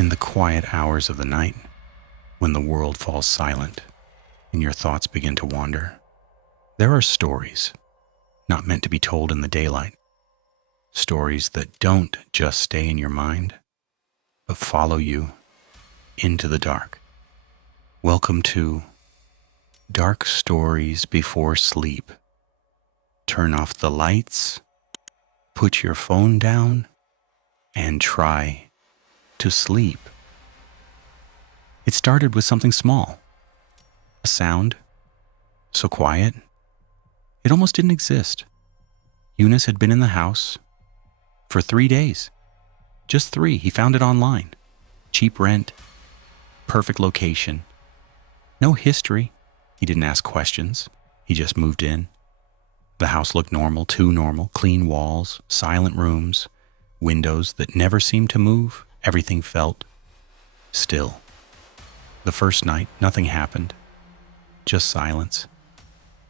In the quiet hours of the night, when the world falls silent and your thoughts begin to wander, there are stories not meant to be told in the daylight. Stories that don't just stay in your mind, but follow you into the dark. Welcome to Dark Stories Before Sleep. Turn off the lights, put your phone down, and try to sleep. It started with something small. A sound, so quiet, it almost didn't exist. Eunice had been in the house for 3 days. Just 3. He found it online. Cheap rent, perfect location. No history. He didn't ask questions. He just moved in. The house looked normal, too normal. Clean walls, silent rooms, windows that never seemed to move. Everything felt still. The first night, nothing happened. Just silence.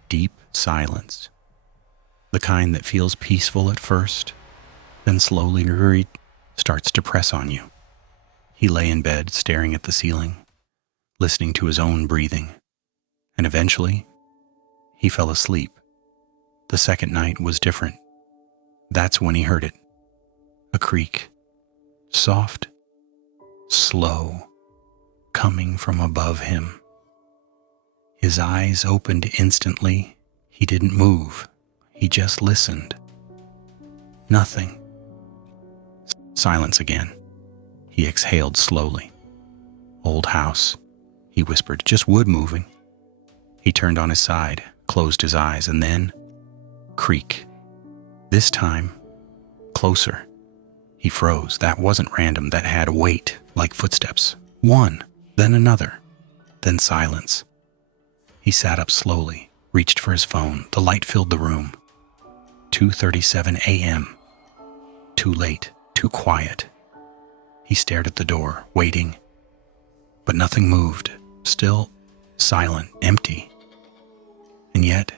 Deep silence. The kind that feels peaceful at first, then slowly starts to press on you. He lay in bed, staring at the ceiling, listening to his own breathing, and eventually, he fell asleep. The second night was different. That's when he heard it. A creak. Soft, slow, coming from above him. His eyes opened instantly. He didn't move. He just listened. Nothing. Silence again. He exhaled slowly. Old house, he whispered, just wood moving. He turned on his side, closed his eyes, and then, creak. This time, closer. He froze. That wasn't random. That had weight, like footsteps. One, then another, then silence. He sat up slowly, reached for his phone. The light filled the room. 2:37 a.m. Too late, too quiet. He stared at the door, waiting. But nothing moved. Still, silent, empty. And yet,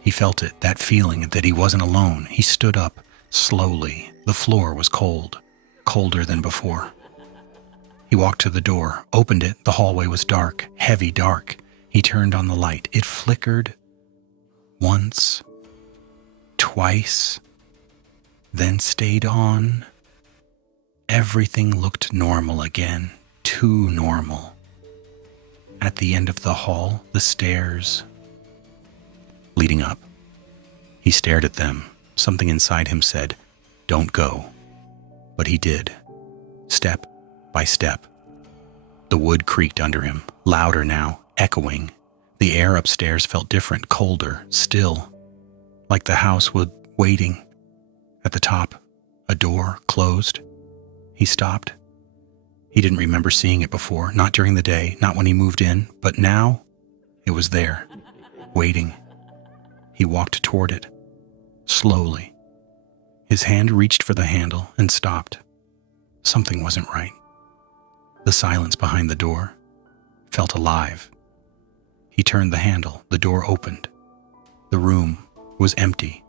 he felt it, that feeling that he wasn't alone. He stood up, slowly. The floor was cold, colder than before. He walked to the door, opened it. The hallway was dark, heavy dark. He turned on the light. It flickered once, twice, then stayed on. Everything looked normal again, too normal. At the end of the hall, the stairs leading up. He stared at them. Something inside him said, "Don't go." But he did, step by step. The wood creaked under him, louder now, echoing. The air upstairs felt different, colder, still, like the house was waiting. At the top, a door closed. He stopped. He didn't remember seeing it before, not during the day, not when he moved in, but now it was there, waiting. He walked toward it, slowly. His hand reached for the handle and stopped. Something wasn't right. The silence behind the door felt alive. He turned the handle. The door opened. The room was empty.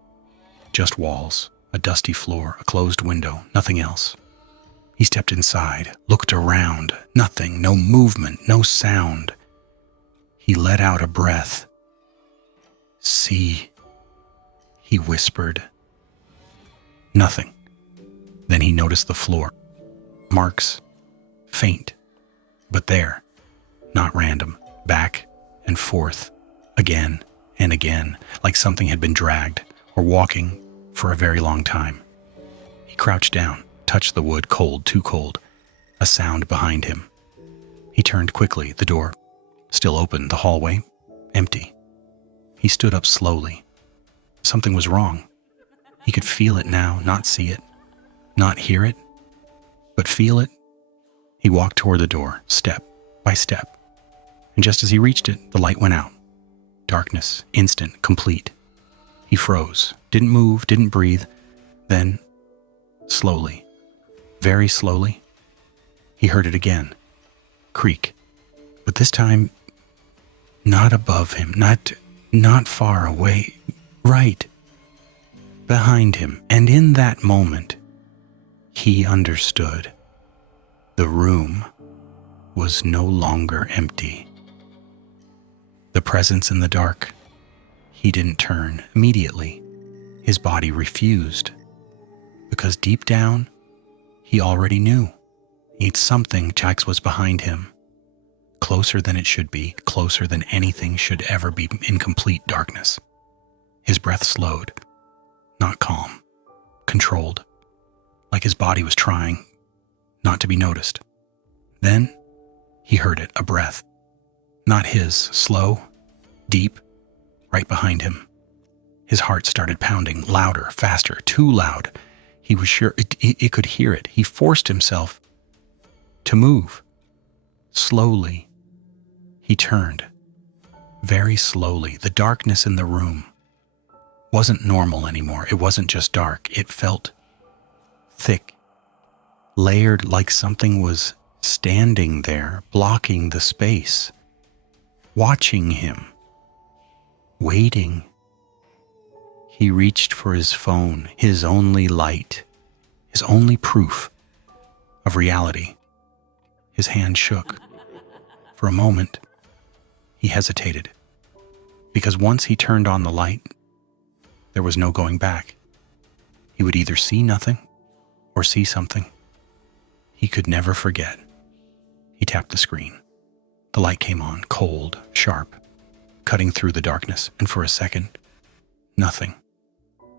Just walls, a dusty floor, a closed window, nothing else. He stepped inside, looked around. Nothing, no movement, no sound. He let out a breath. "See," he whispered. Nothing. Then he noticed the floor. Marks. Faint. But there. Not random. Back and forth. Again and again. Like something had been dragged or walking for a very long time. He crouched down, touched the wood, cold, too cold. A sound behind him. He turned quickly. The door still open. The hallway empty. He stood up slowly. Something was wrong. He could feel it now, not see it, not hear it, but feel it. He walked toward the door, step by step, and just as he reached it, the light went out. Darkness, instant, complete. He froze, didn't move, didn't breathe. Then, slowly, very slowly, he heard it again. Creak. But this time, not above him, not far away, right behind him. And in that moment, he understood. The room was no longer empty. The presence in the dark. He didn't turn immediately. His body refused, because deep down, he already knew. Something, Jax, was behind him. Closer than it should be, closer than anything should ever be, in complete darkness. His breath slowed, not calm, controlled, like his body was trying not to be noticed. Then he heard it, a breath. Not his, slow, deep, right behind him. His heart started pounding, louder, faster, too loud. He was sure it could hear it. He forced himself to move. Slowly, he turned. Very slowly. The darkness in the room wasn't normal anymore. It wasn't just dark. It felt thick, layered, like something was standing there, blocking the space, watching him, waiting. He reached for his phone, his only light, his only proof of reality. His hand shook. For a moment, he hesitated, because once he turned on the light, there was no going back. He would either see nothing or see something he could never forget. He tapped the screen. The light came on, cold, sharp, cutting through the darkness, and for a second, nothing.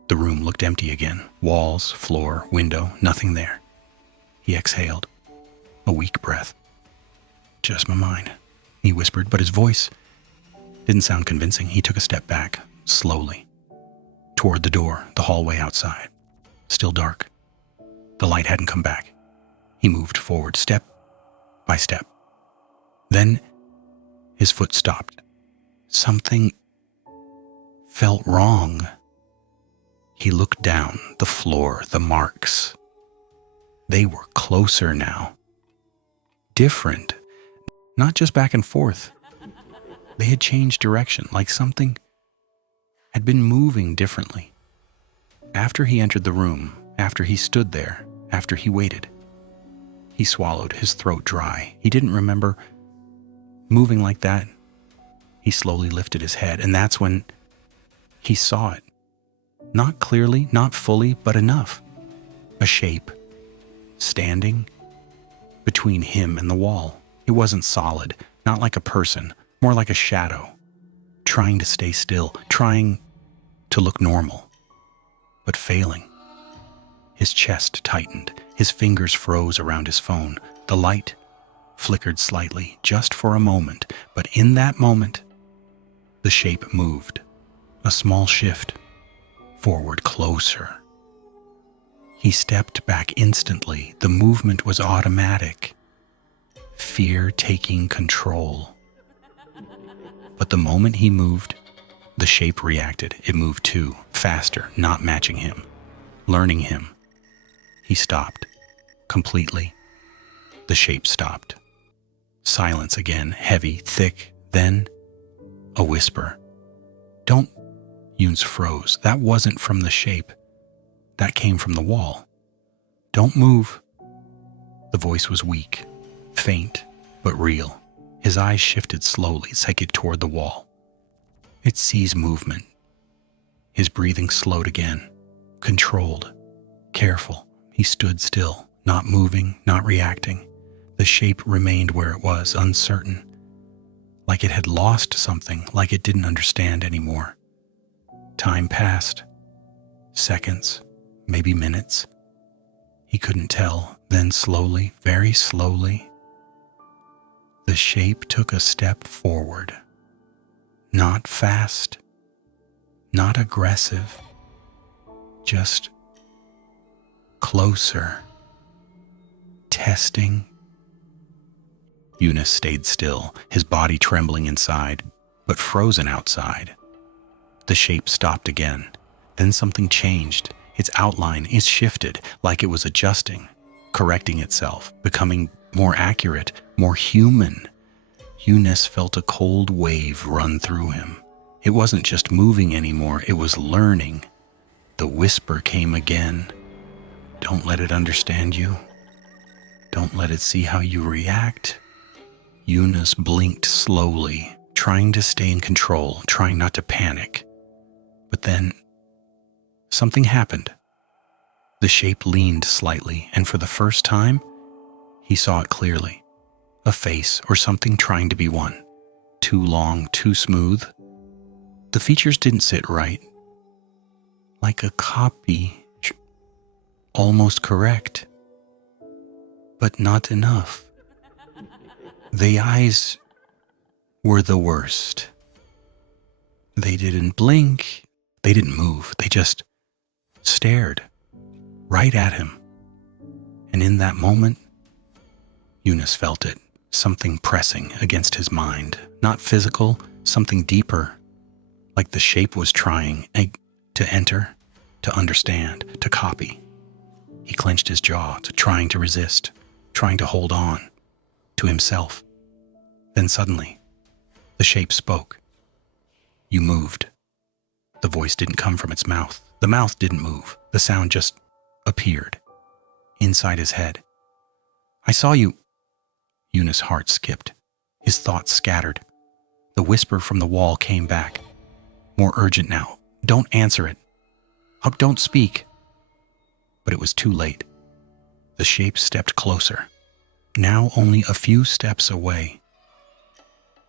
The room looked empty again. Walls, floor, window, nothing there. He exhaled, a weak breath. Just my mind, he whispered, but his voice didn't sound convincing. He took a step back, slowly, toward the door, the hallway outside. Still dark. The light hadn't come back. He moved forward, step by step. Then his foot stopped. Something felt wrong. He looked down, the floor, the marks. They were closer now. Different. Not just back and forth. They had changed direction, like something had been moving differently. After he entered the room, after he stood there, after he waited, he swallowed, his throat dry. He didn't remember moving like that. He slowly lifted his head, and that's when he saw it. Not clearly, not fully, but enough. A shape, standing between him and the wall. It wasn't solid, not like a person, more like a shadow, trying to stay still, trying to look normal, but failing. His chest tightened, his fingers froze around his phone. The light flickered slightly, just for a moment, but in that moment, the shape moved. A small shift, forward, closer. He stepped back instantly. The movement was automatic. Fear taking control. But the moment he moved, the shape reacted. It moved too, faster, not matching him, learning him. He stopped, completely. The shape stopped. Silence again, heavy, thick, then a whisper. Don't. Younce froze. That wasn't from the shape. That came from the wall. Don't move. The voice was weak, faint, but real. His eyes shifted slowly, psychic toward the wall. It sees movement. His breathing slowed again, controlled, careful. He stood still, not moving, not reacting. The shape remained where it was, uncertain, like it had lost something, like it didn't understand anymore. Time passed. Seconds, maybe minutes. He couldn't tell. Then slowly, very slowly, the shape took a step forward. Not fast, not aggressive, just closer, testing. Eunice stayed still, his body trembling inside, but frozen outside. The shape stopped again. Then something changed. Its outline is shifted, like it was adjusting, correcting itself, becoming more accurate, more human. Eunice felt a cold wave run through him. It wasn't just moving anymore, it was learning. The whisper came again. Don't let it understand you. Don't let it see how you react. Eunice blinked slowly, trying to stay in control, trying not to panic. But then, something happened. The shape leaned slightly, and for the first time, he saw it clearly. A face or something trying to be one. Too long, too smooth. The features didn't sit right. Like a copy. Almost correct. But not enough. The eyes were the worst. They didn't blink. They didn't move. They just stared right at him. And in that moment, Eunice felt it. Something pressing against his mind. Not physical, something deeper. Like the shape was trying to enter, to understand, to copy. He clenched his jaw, trying to resist, trying to hold on to himself. Then suddenly, the shape spoke. You moved. The voice didn't come from its mouth. The mouth didn't move. The sound just appeared inside his head. I saw you. Eunice's heart skipped. His thoughts scattered. The whisper from the wall came back. More urgent now. Don't answer it. Huck, don't speak. But it was too late. The shape stepped closer. Now only a few steps away.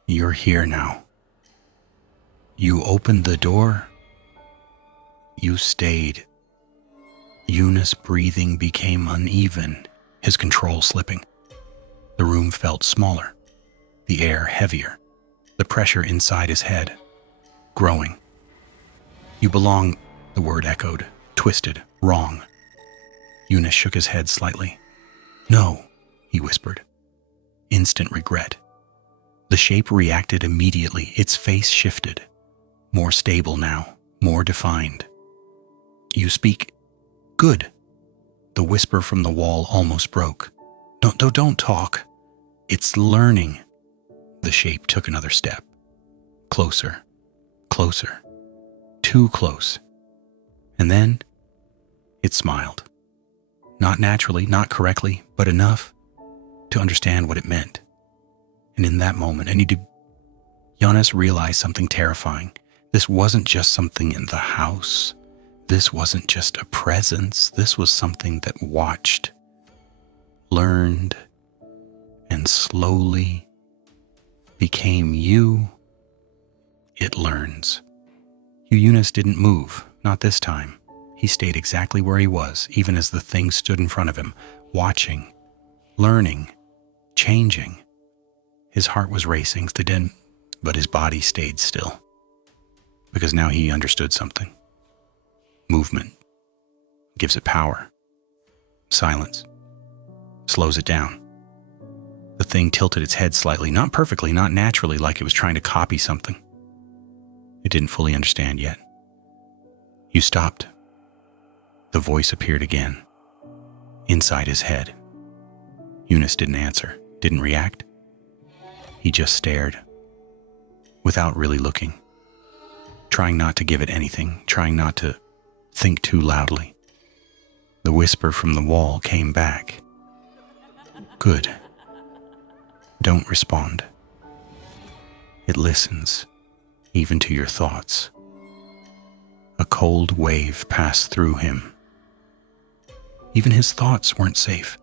You're here now. You opened the door. You stayed. Eunice's breathing became uneven, his control slipping. The room felt smaller, the air heavier, the pressure inside his head growing. You belong, the word echoed, twisted, wrong. Eunice shook his head slightly. No, he whispered. Instant regret. The shape reacted immediately. Its face shifted. More stable now, more defined. You speak. Good. The whisper from the wall almost broke. No, don't talk. It's learning. The shape took another step. Closer. Closer. Too close. And then it smiled. Not naturally, not correctly, but enough to understand what it meant. And in that moment, Eunice realized something terrifying. This wasn't just something in the house. This wasn't just a presence. This was something that watched, learned, and slowly became you. It learns. Eunice didn't move, not this time. He stayed exactly where he was, even as the thing stood in front of him, watching, learning, changing. His heart was racing, but his body stayed still. Because now he understood something. Movement gives it power. Silence slows it down. The thing tilted its head slightly, not perfectly, not naturally, like it was trying to copy something. It didn't fully understand yet. You stopped. The voice appeared again, inside his head. Eunice didn't answer, didn't react. He just stared, without really looking, trying not to give it anything, trying not to think too loudly. The whisper from the wall came back. Good. Don't respond. It listens, even to your thoughts. A cold wave passed through him. Even his thoughts weren't safe.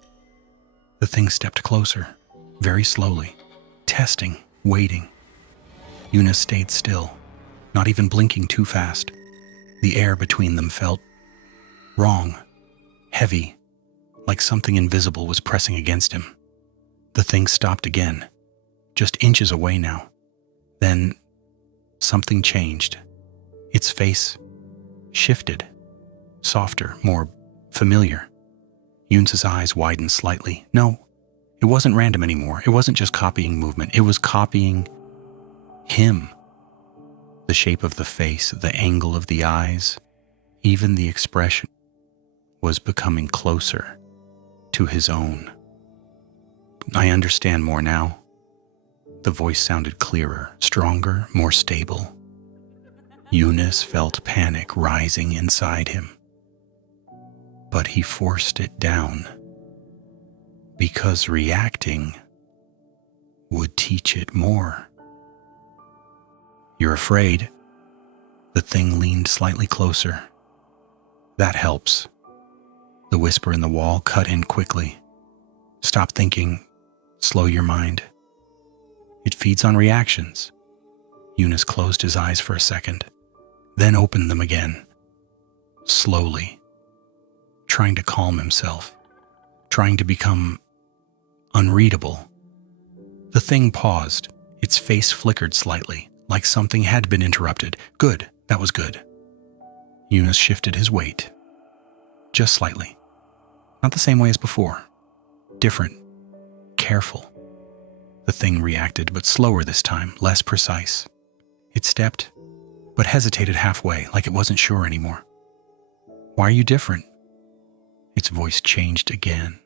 The thing stepped closer, very slowly, testing, waiting. Eunice stayed still, not even blinking too fast. The air between them felt wrong, heavy, like something invisible was pressing against him. The thing stopped again, just inches away now. Then something changed. Its face shifted, softer, more familiar. Eunice's eyes widened slightly. No, it wasn't random anymore. It wasn't just copying movement. It was copying him. The shape of the face, the angle of the eyes, even the expression was becoming closer to his own. I understand more now. The voice sounded clearer, stronger, more stable. Eunice felt panic rising inside him, but he forced it down. because reacting would teach it more. You're afraid? The thing leaned slightly closer. That helps. The whisper in the wall cut in quickly. Stop thinking. Slow your mind. It feeds on reactions. Eunice closed his eyes for a second, then opened them again. Slowly. Trying to calm himself. Trying to become unreadable. The thing paused. Its face flickered slightly, like something had been interrupted. Good. That was good. Eunice shifted his weight. Just slightly. Not the same way as before. Different. Careful. The thing reacted, but slower this time, less precise. It stepped, but hesitated halfway, like it wasn't sure anymore. Why are you different? Its voice changed again.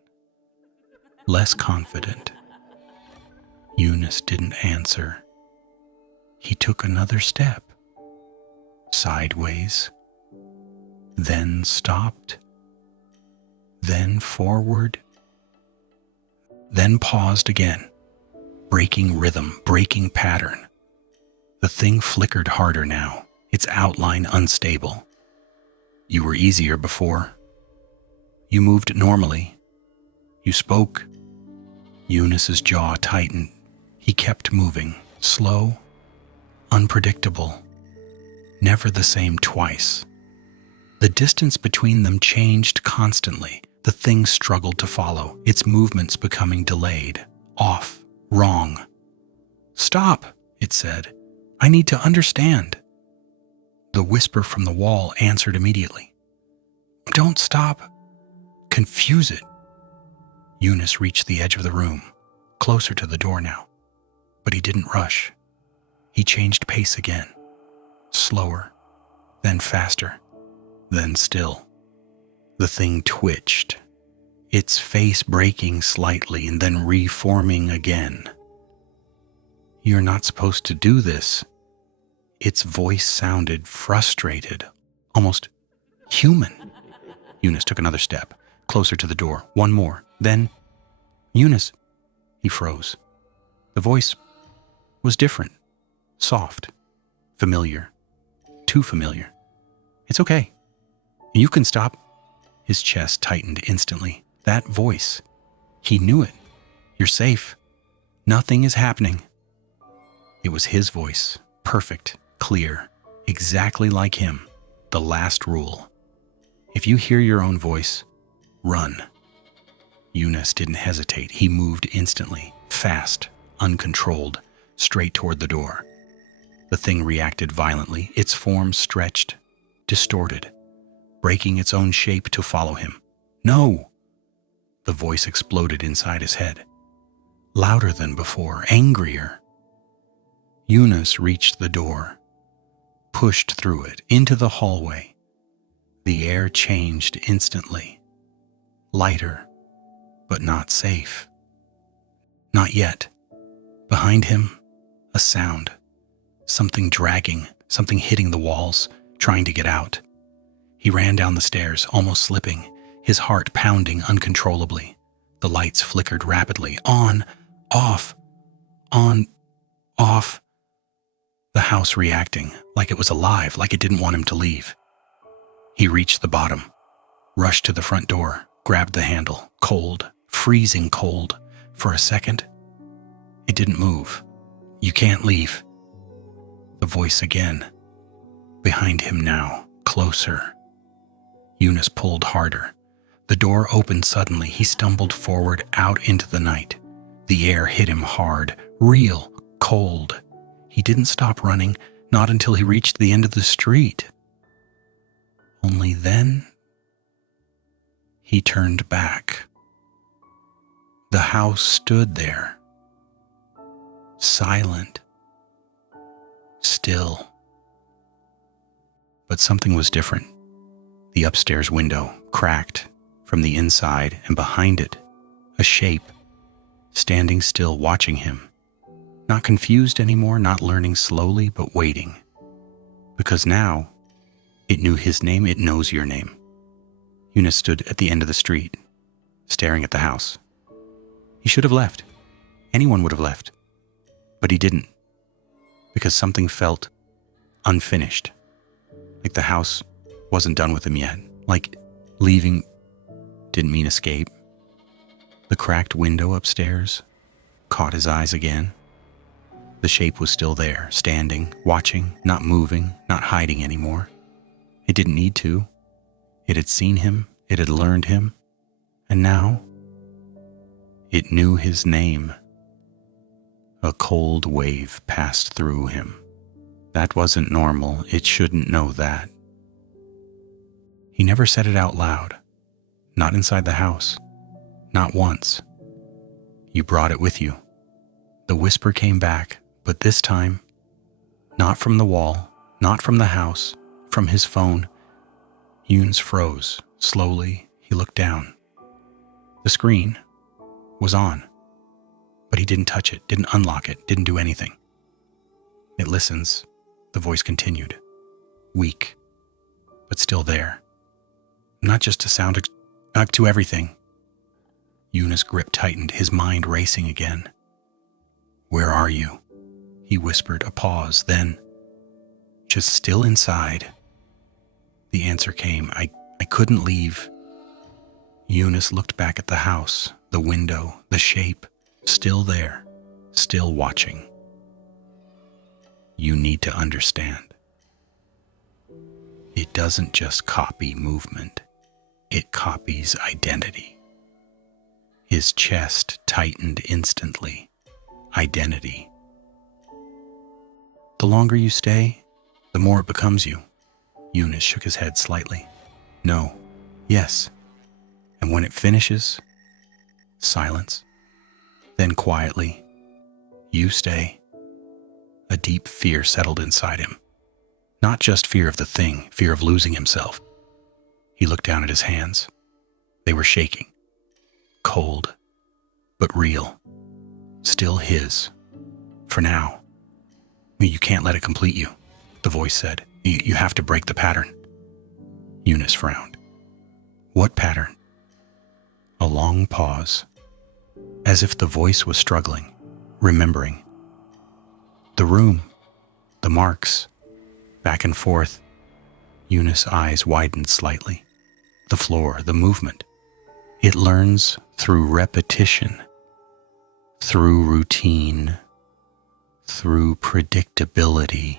Less confident. Eunice didn't answer. He took another step. Sideways. Then stopped. Then forward. Then paused again. Breaking rhythm, breaking pattern. The thing flickered harder now, its outline unstable. You were easier before. You moved normally. You spoke. Eunice's jaw tightened. He kept moving, slow, unpredictable, never the same twice. The distance between them changed constantly. The thing struggled to follow, its movements becoming delayed, off, wrong. Stop, it said. I need to understand. The whisper from the wall answered immediately. Don't stop. Confuse it. Eunice reached the edge of the room, closer to the door now. But he didn't rush. He changed pace again. Slower, then faster, then still. The thing twitched, its face breaking slightly and then reforming again. You're not supposed to do this. Its voice sounded frustrated, almost human. Eunice took another step, closer to the door, one more. Then, Eunice, he froze. The voice was different, soft, familiar, too familiar. It's okay. You can stop. His chest tightened instantly. That voice. He knew it. You're safe. Nothing is happening. It was his voice. Perfect, clear, exactly like him. The last rule. If you hear your own voice, run. Eunice didn't hesitate. He moved instantly, fast, uncontrolled, straight toward the door. The thing reacted violently. Its form stretched, distorted, breaking its own shape to follow him. No! The voice exploded inside his head. Louder than before, angrier. Eunice reached the door, pushed through it, into the hallway. The air changed instantly. Lighter, but not safe. Not yet. Behind him, a sound. Something dragging, something hitting the walls, trying to get out. He ran down the stairs, almost slipping, his heart pounding uncontrollably. The lights flickered rapidly. On, off, on, off. The house reacting, like it was alive, like it didn't want him to leave. He reached the bottom, rushed to the front door, grabbed the handle, cold, freezing cold. For a second, it didn't move. You can't leave. The voice again. Behind him now, closer. Eunice pulled harder. The door opened suddenly. He stumbled forward out into the night. The air hit him hard, real, cold. He didn't stop running, not until he reached the end of the street. Only then, he turned back. The house stood there, silent, still. But something was different. The upstairs window cracked from the inside, and behind it, a shape, standing still watching him. Not confused anymore, not learning slowly, but waiting. Because now, it knew his name, it knows your name. Eunice stood at the end of the street, staring at the house. He should have left. Anyone would have left. But he didn't. Because something felt unfinished. Like the house wasn't done with him yet. Like leaving didn't mean escape. The cracked window upstairs caught his eyes again. The shape was still there, standing, watching, not moving, not hiding anymore. It didn't need to. It had seen him, it had learned him, and now it knew his name. A cold wave passed through him. That wasn't normal. It shouldn't know that. He never said it out loud. Not inside the house. Not once. You brought it with you. The whisper came back, but this time, not from the wall, not from the house, from his phone. Youn's froze. Slowly, he looked down. The screen was on, but he didn't touch it, didn't unlock it, didn't do anything. It listens. The voice continued. Weak, but still there. Not just to sound, to everything. Youn's grip tightened, his mind racing again. Where are you? He whispered, a pause, then, just still inside. The answer came, I couldn't leave. Eunice looked back at the house, the window, the shape, still there, still watching. You need to understand. It doesn't just copy movement, it copies identity. His chest tightened instantly. Identity. The longer you stay, the more it becomes you. Eunice shook his head slightly. No. Yes. And when it finishes, silence. Then quietly, you stay. A deep fear settled inside him. Not just fear of the thing, fear of losing himself. He looked down at his hands. They were shaking. Cold, but real. Still his. For now. You can't let it complete you, the voice said. You have to break the pattern. Eunice frowned. What pattern? A long pause, as if the voice was struggling, remembering. The room, the marks, back and forth. Eunice's eyes widened slightly. The floor, the movement. It learns through repetition, through routine, through predictability.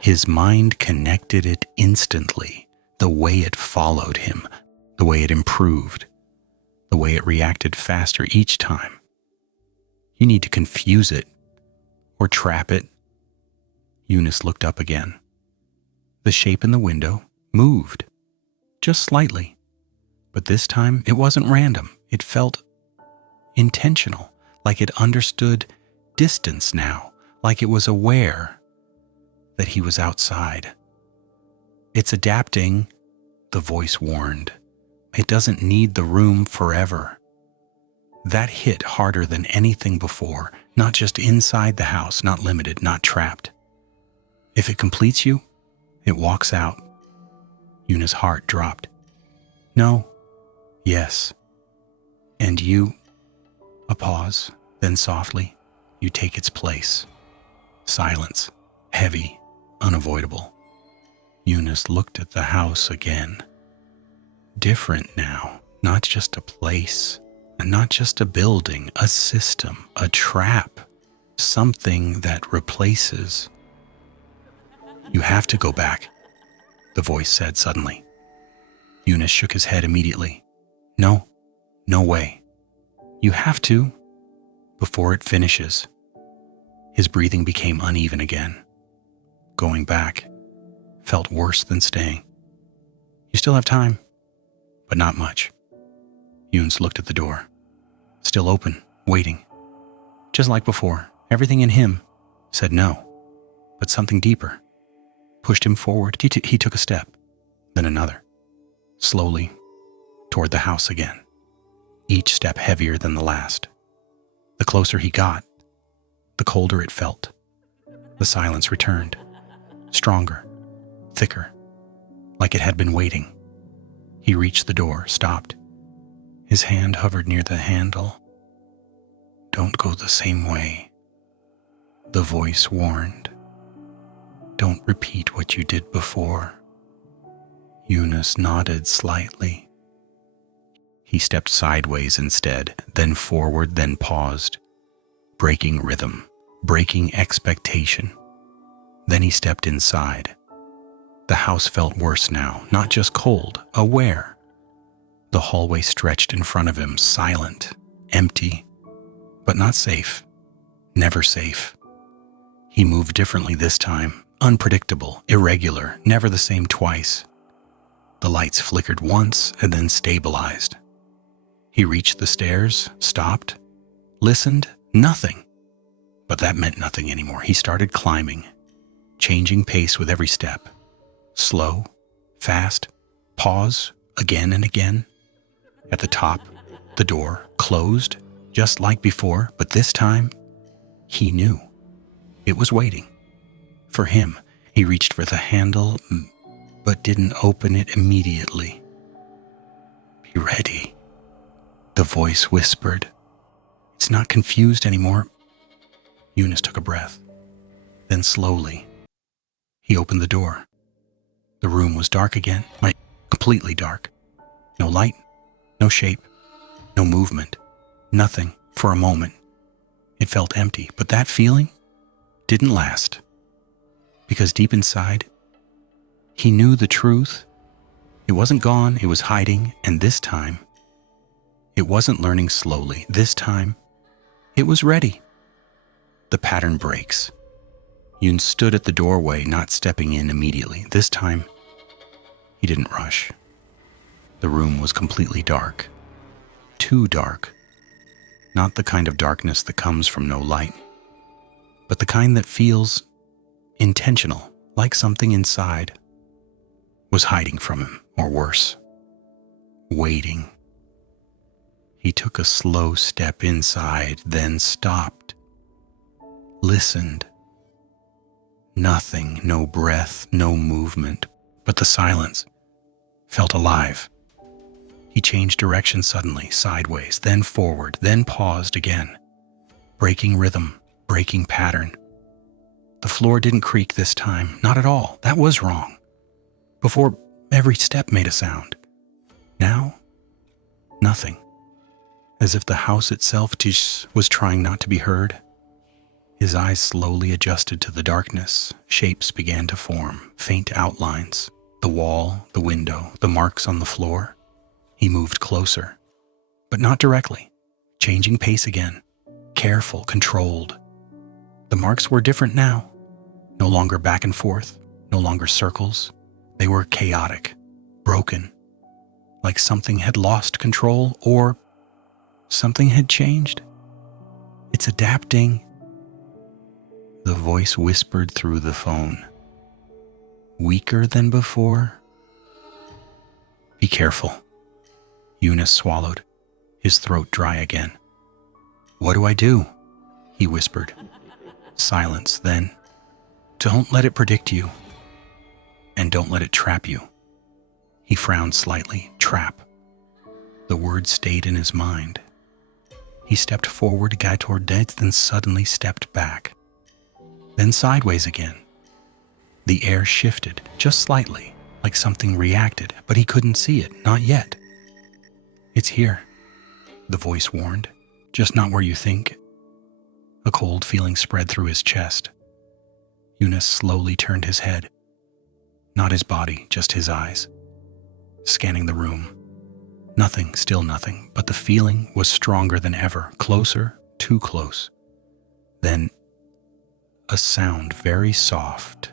His mind connected it instantly, the way it followed him, the way it improved, the way it reacted faster each time. You need to confuse it or trap it. Eunice looked up again. The shape in the window moved, just slightly. But this time, it wasn't random. It felt intentional, like it understood distance now, like it was aware that he was outside. It's adapting, the voice warned. It doesn't need the room forever. That hit harder than anything before, not just inside the house, not limited, not trapped. If it completes you, it walks out. Eunice's heart dropped. No. Yes. And you, a pause, then softly, you take its place. Silence, heavy, unavoidable. Eunice looked at the house again. Different now, not just a place, and not just a building, a system, a trap, something that replaces. You have to go back, the voice said suddenly. Eunice shook his head immediately. No, no way. You have to, before it finishes. His breathing became uneven again. Going back felt worse than staying. You still have time, but not much. Eunice looked at the door. Still open, waiting. Just like before, everything in him said no, but something deeper pushed him forward. He took a step, then another, slowly toward the house again, each step heavier than the last. The closer he got, the colder it felt. The silence returned, stronger, thicker, like it had been waiting. He reached the door, stopped. His hand hovered near the handle. Don't go the same way, the voice warned. Don't repeat what you did before. Eunice nodded slightly. He stepped sideways instead, then forward, then paused, breaking rhythm, breaking expectation. Then he stepped inside. The house felt worse now, not just cold, aware. The hallway stretched in front of him, silent, empty, but not safe, never safe. He moved differently this time, unpredictable, irregular, never the same twice. The lights flickered once and then stabilized. He reached the stairs, stopped, listened, nothing. But that meant nothing anymore. He started climbing, changing pace with every step. Slow, fast, pause, again and again. At the top, the door closed, just like before, but this time, he knew. It was waiting. For him, he reached for the handle, but didn't open it immediately. Be ready, the voice whispered. It's not confused anymore. Eunice took a breath. Then slowly, he opened the door. The room was dark again, completely dark. No light, no shape, no movement, nothing for a moment. It felt empty, but that feeling didn't last. Because deep inside, he knew the truth. It wasn't gone, it was hiding, and this time, it wasn't learning slowly. This time, it was ready. The pattern breaks. Yoon stood at the doorway, not stepping in immediately. This time, he didn't rush. The room was completely dark. Too dark. Not the kind of darkness that comes from no light, but the kind that feels intentional, like something inside was hiding from him, or worse, waiting. He took a slow step inside, then stopped, listened. Nothing, no breath, no movement, but the silence felt alive. He changed direction suddenly, sideways, then forward, then paused again, breaking rhythm, breaking pattern. The floor didn't creak this time, not at all. That was wrong. Before, every step made a sound. Now, nothing. As if the house itself just was trying not to be heard. His eyes slowly adjusted to the darkness. Shapes began to form, faint outlines. The wall, the window, the marks on the floor. He moved closer, but not directly, changing pace again, careful, controlled. The marks were different now, no longer back and forth, no longer circles. They were chaotic, broken, like something had lost control or something had changed. It's adapting, the voice whispered through the phone. Weaker than before? Be careful. Eunice swallowed, his throat dry again. What do I do? He whispered. Silence, then. Don't let it predict you. And don't let it trap you. He frowned slightly. Trap. The word stayed in his mind. He stepped forward, got toward Dead, then suddenly stepped back. Then sideways again. The air shifted, just slightly, like something reacted, but he couldn't see it, not yet. It's here, the voice warned, just not where you think. A cold feeling spread through his chest. Eunice slowly turned his head. Not his body, just his eyes. Scanning the room. Nothing, still nothing, but the feeling was stronger than ever, closer, too close. Then, a sound very soft.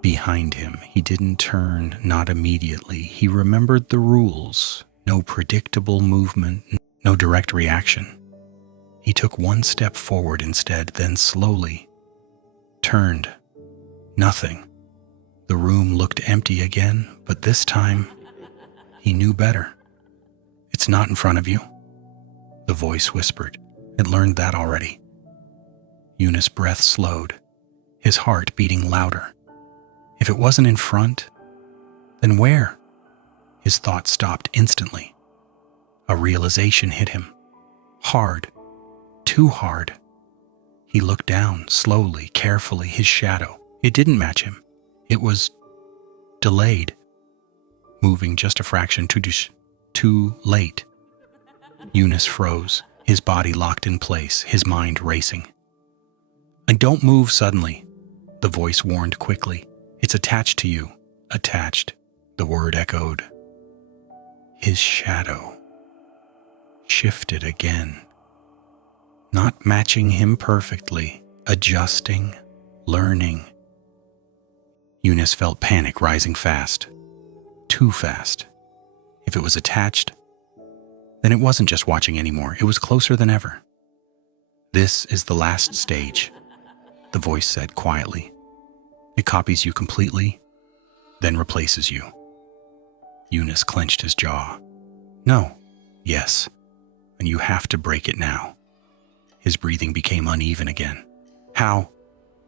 Behind him, he didn't turn, not immediately. He remembered the rules. No predictable movement, no direct reaction. He took one step forward instead, then slowly turned. Nothing. The room looked empty again, but this time he knew better. It's not in front of you, the voice whispered. It learned that already. Eunice's breath slowed, his heart beating louder. If it wasn't in front, then where? His thoughts stopped instantly. A realization hit him. Hard. too hard. He looked down, slowly, carefully, his shadow. It didn't match him. It was delayed, moving just a fraction too late. Eunice froze, his body locked in place, his mind racing. "And don't move suddenly," the voice warned quickly. "It's attached to you." Attached, the word echoed. His shadow shifted again, not matching him perfectly, adjusting, learning. Eunice felt panic rising fast, too fast. If it was attached, then it wasn't just watching anymore, it was closer than ever. "This is the last stage," the voice said quietly. "It copies you completely, then replaces you." Eunice clenched his jaw. "No." "Yes. And you have to break it now." His breathing became uneven again. "How?"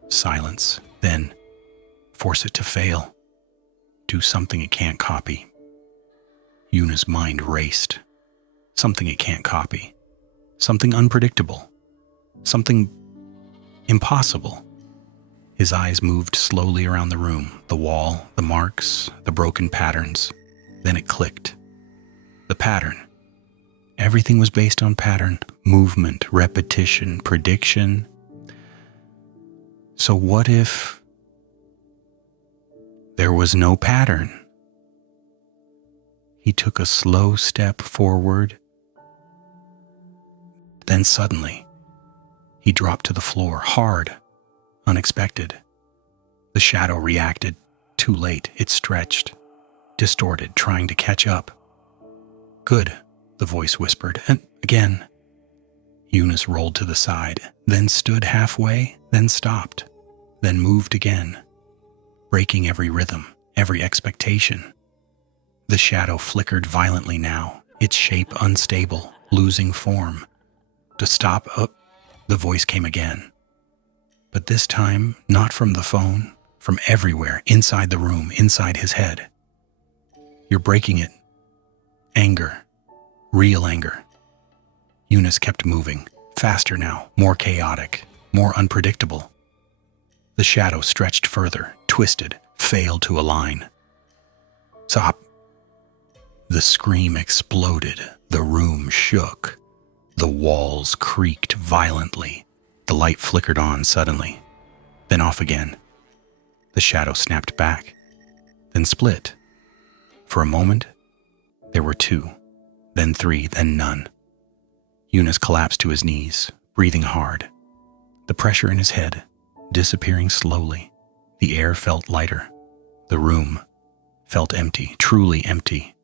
Silence. Then, "Force it to fail. Do something it can't copy." Eunice's mind raced. Something it can't copy. Something unpredictable. Something impossible. His eyes moved slowly around the room, the wall, the marks, the broken patterns. Then it clicked. The pattern. Everything was based on pattern, movement, repetition, prediction. So what if there was no pattern? He took a slow step forward. Then suddenly, he dropped to the floor, hard, unexpected. The shadow reacted. Too late. It stretched, distorted, trying to catch up. "Good," the voice whispered, and again. Eunice rolled to the side, then stood halfway, then stopped, then moved again, breaking every rhythm, every expectation. The shadow flickered violently now, its shape unstable, losing form. "To stop up," the voice came again. But this time, not from the phone, from everywhere, inside the room, inside his head. "You're breaking it." Anger. Real anger. Eunice kept moving, faster now, more chaotic, more unpredictable. The shadow stretched further, twisted, failed to align. "Stop." The scream exploded. The room shook. The walls creaked violently. The light flickered on suddenly, then off again. The shadow snapped back, then split. For a moment, there were two, then three, then none. Eunice collapsed to his knees, breathing hard. The pressure in his head disappearing slowly. The air felt lighter. The room felt empty, truly empty.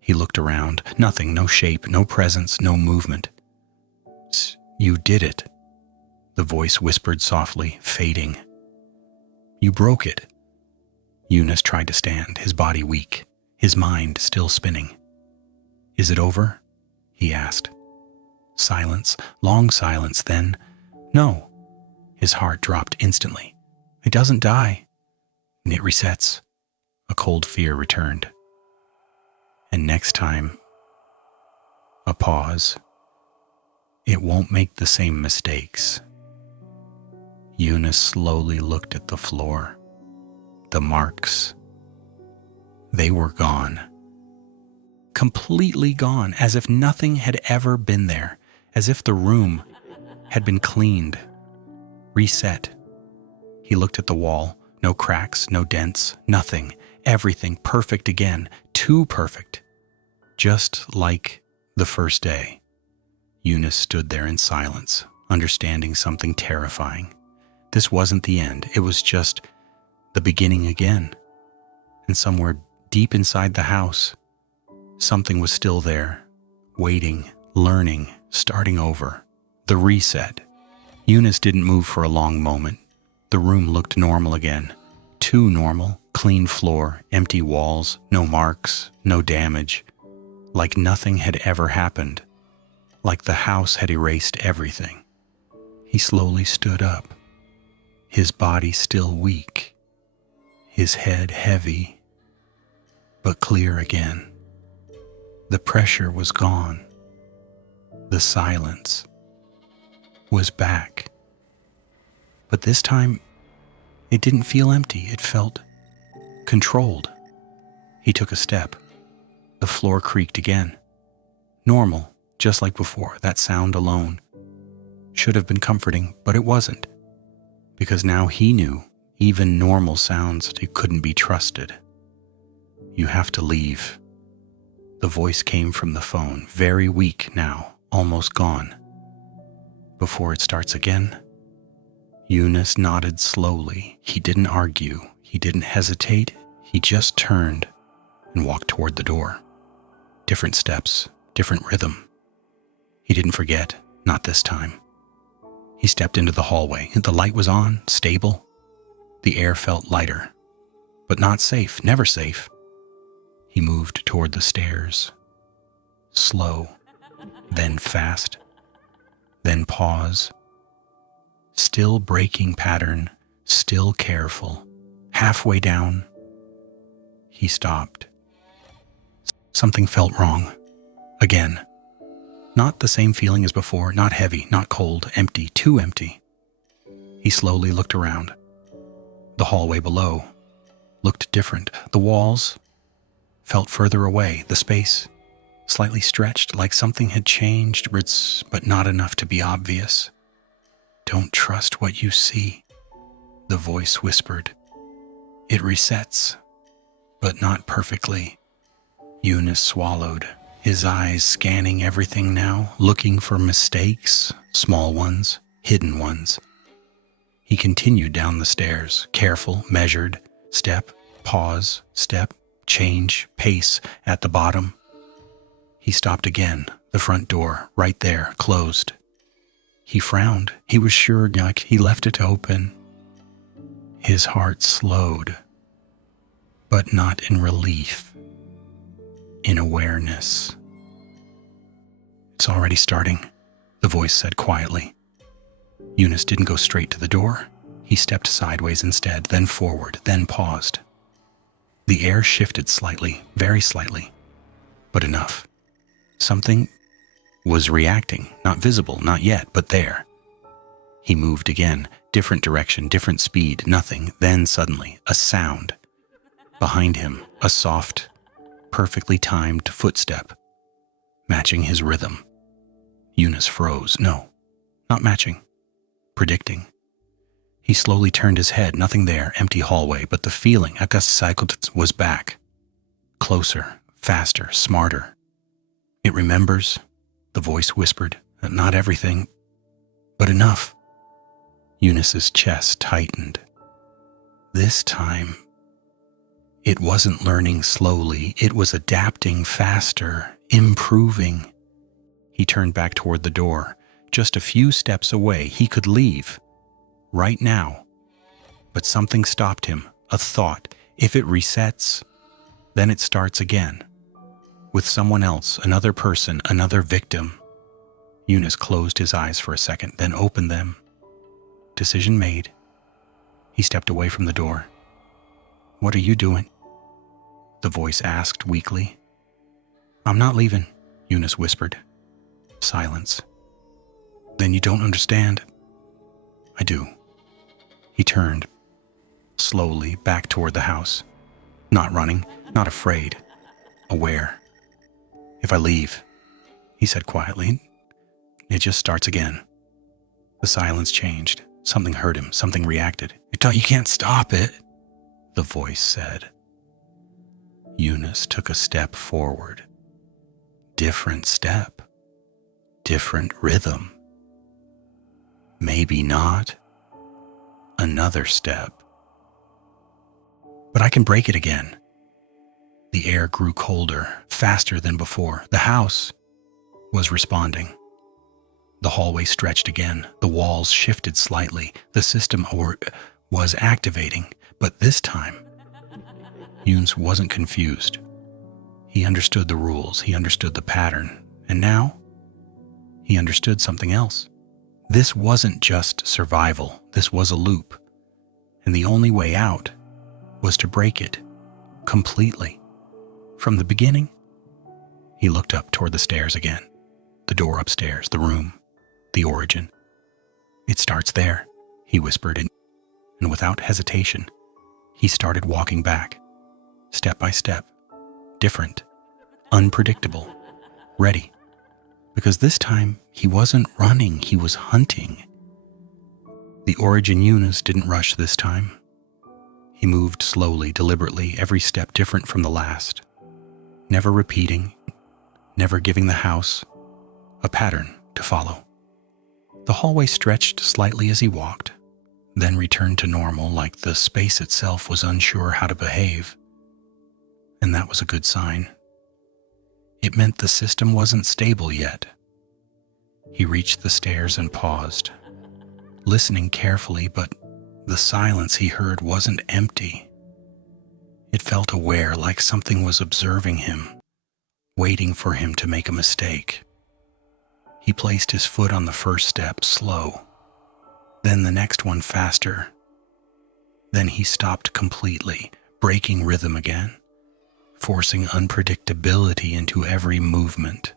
He looked around. Nothing, no shape, no presence, no movement. "You did it," the voice whispered softly, fading. "You broke it." Eunice tried to stand, his body weak, his mind still spinning. "Is it over?" he asked. Silence, long silence, then, "No." His heart dropped instantly. "It doesn't die. And it resets." A cold fear returned. "And next time," a pause, "it won't make the same mistakes." Eunice slowly looked at the floor. The marks. They were gone. Completely gone, as if nothing had ever been there, as if the room had been cleaned, reset. He looked at the wall. No cracks, no dents, nothing. Everything perfect again, too perfect. Just like the first day. Eunice stood there in silence, understanding something terrifying. This wasn't the end. It was just the beginning again. And somewhere deep inside the house, something was still there, waiting, learning, starting over. The reset. Eunice didn't move for a long moment. The room looked normal again. Too normal. Clean floor, empty walls, no marks, no damage. Like nothing had ever happened. Like the house had erased everything. He slowly stood up, his body still weak, his head heavy, but clear again. The pressure was gone. The silence. was back. But this time, it didn't feel empty. It felt controlled. He took a step. The floor creaked again. Normal, just like before. That sound alone should have been comforting, but it wasn't. Because now he knew even normal sounds couldn't be trusted. You have to leave. The voice came from the phone, very weak now, almost gone. Before it starts again, Eunice nodded slowly. He didn't argue. He didn't hesitate. He just turned and walked toward the door. Different steps, different rhythm. He didn't forget, not this time. He stepped into the hallway. The light was on, stable. The air felt lighter, but not safe, never safe. He moved toward the stairs. Slow, then fast, then pause. Still breaking pattern, still careful. Halfway down, he stopped. Something felt wrong. Again. Not the same feeling as before, not heavy, not cold, empty, too empty. He slowly looked around. The hallway below looked different. The walls felt further away. The space slightly stretched, like something had changed, but not enough to be obvious. Don't trust what you see, the voice whispered. It resets, but not perfectly. Eunice swallowed, his eyes scanning everything now, looking for mistakes, small ones, hidden ones. He continued down the stairs, careful, measured, step, pause, step, change, pace. At the bottom, he stopped again, the front door, right there, closed. He frowned. He was sure like he left it open. His heart slowed, but not in relief, in awareness. It's already starting, the voice said quietly. Eunice didn't go straight to the door. He stepped sideways instead, then forward, then paused. The air shifted slightly, very slightly, but enough. Something was reacting, not visible, not yet, but there. He moved again, different direction, different speed, nothing. Then suddenly, a sound. Behind him, a soft, perfectly timed footstep, matching his rhythm. Eunice froze. No, not matching. Predicting. He slowly turned his head, nothing there, empty hallway, but the feeling, was back. Closer, faster, smarter. It remembers, the voice whispered, not everything, but enough. Eunice's chest tightened. This time, it wasn't learning slowly, it was adapting faster, improving. He turned back toward the door. Just a few steps away, he could leave. Right now. But something stopped him, a thought. If it resets, then it starts again. With someone else, another person, another victim. Eunice closed his eyes for a second, then opened them. Decision made. He stepped away from the door. What are you doing? The voice asked weakly. I'm not leaving, Eunice whispered. Silence. Then you don't understand. I do. He turned, slowly back toward the house. Not running, not afraid, aware. If I leave, he said quietly, it just starts again. The silence changed. Something hurt him, something reacted. You can't stop it, the voice said. Eunice took a step forward. Different step. Different rhythm. Maybe not. Another step. But I can break it again. The air grew colder, faster than before. The house was responding. The hallway stretched again. The walls shifted slightly. The system was activating. But this time, Eunice wasn't confused. He understood the rules. He understood the pattern. And now, he understood something else. This wasn't just survival. This was a loop. And the only way out was to break it completely. From the beginning, he looked up toward the stairs again. The door upstairs, the room, the origin. "It starts there," he whispered, and without hesitation, he started walking back, step by step, different, unpredictable, ready. Because this time, he wasn't running, he was hunting. The origin Eunice didn't rush this time. He moved slowly, deliberately, every step different from the last, never repeating, never giving the house a pattern to follow. The hallway stretched slightly as he walked, then returned to normal, like the space itself was unsure how to behave. And that was a good sign. It meant the system wasn't stable yet. He reached the stairs and paused, listening carefully, but the silence he heard wasn't empty. It felt aware, like something was observing him, waiting for him to make a mistake. He placed his foot on the first step, slow, then the next one faster. Then he stopped completely, breaking rhythm again, forcing unpredictability into every movement.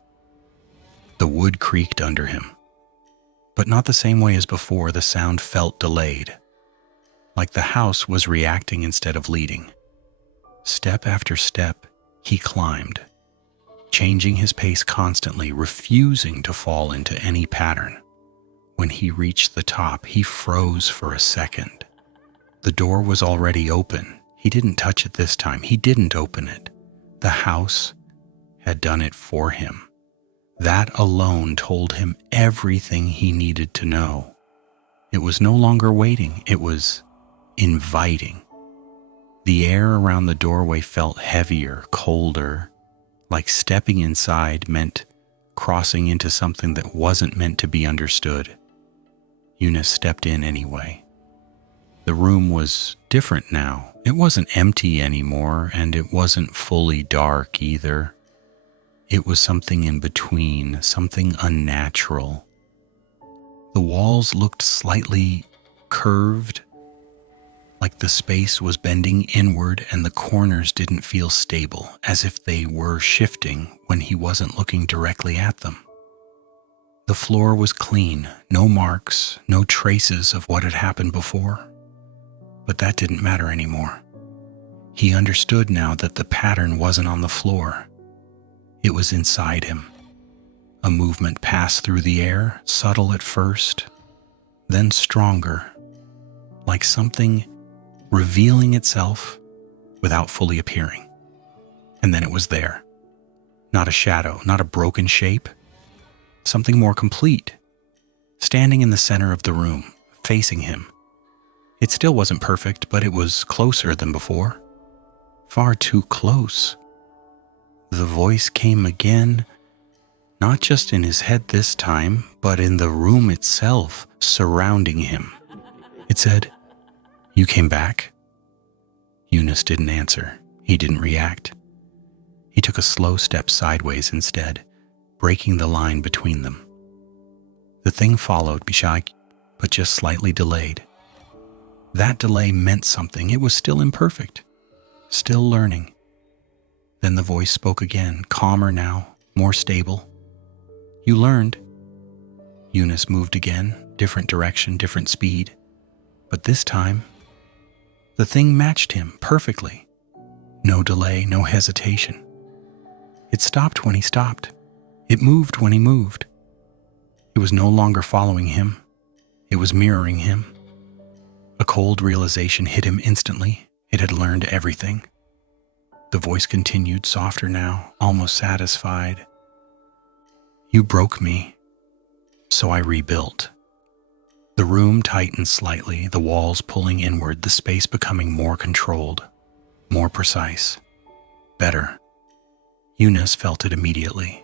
The wood creaked under him, but not the same way as before. The sound felt delayed, like the house was reacting instead of leading. Step after step, he climbed, changing his pace constantly, refusing to fall into any pattern. When he reached the top, he froze for a second. The door was already open. He didn't touch it this time. He didn't open it. The house had done it for him. That alone told him everything he needed to know. It was no longer waiting. It was inviting. The air around the doorway felt heavier, colder, like stepping inside meant crossing into something that wasn't meant to be understood. Eunice stepped in anyway. The room was different now. It wasn't empty anymore, and it wasn't fully dark either. It was something in between, something unnatural. The walls looked slightly curved, like the space was bending inward, and the corners didn't feel stable, as if they were shifting when he wasn't looking directly at them. The floor was clean, no marks, no traces of what had happened before. But that didn't matter anymore. He understood now that the pattern wasn't on the floor. It was inside him. A movement passed through the air, subtle at first, then stronger, like something revealing itself without fully appearing. And then it was there. Not a shadow, not a broken shape, something more complete, standing in the center of the room, facing him. It still wasn't perfect, but it was closer than before. Far too close. The voice came again, not just in his head this time, but in the room itself, surrounding him. It said, "You came back?" Eunice didn't answer. He didn't react. He took a slow step sideways instead, breaking the line between them. The thing followed, Bishak, but just slightly delayed. That delay meant something. It was still imperfect, still learning. Then the voice spoke again, calmer now, more stable. "You learned." Eunice moved again, different direction, different speed. But this time, the thing matched him perfectly. No delay, no hesitation. It stopped when he stopped. It moved when he moved. It was no longer following him. It was mirroring him. A cold realization hit him instantly. It had learned everything. The voice continued, softer now, almost satisfied. "You broke me, so I rebuilt." The room tightened slightly, the walls pulling inward, the space becoming more controlled, more precise, better. Eunice felt it immediately.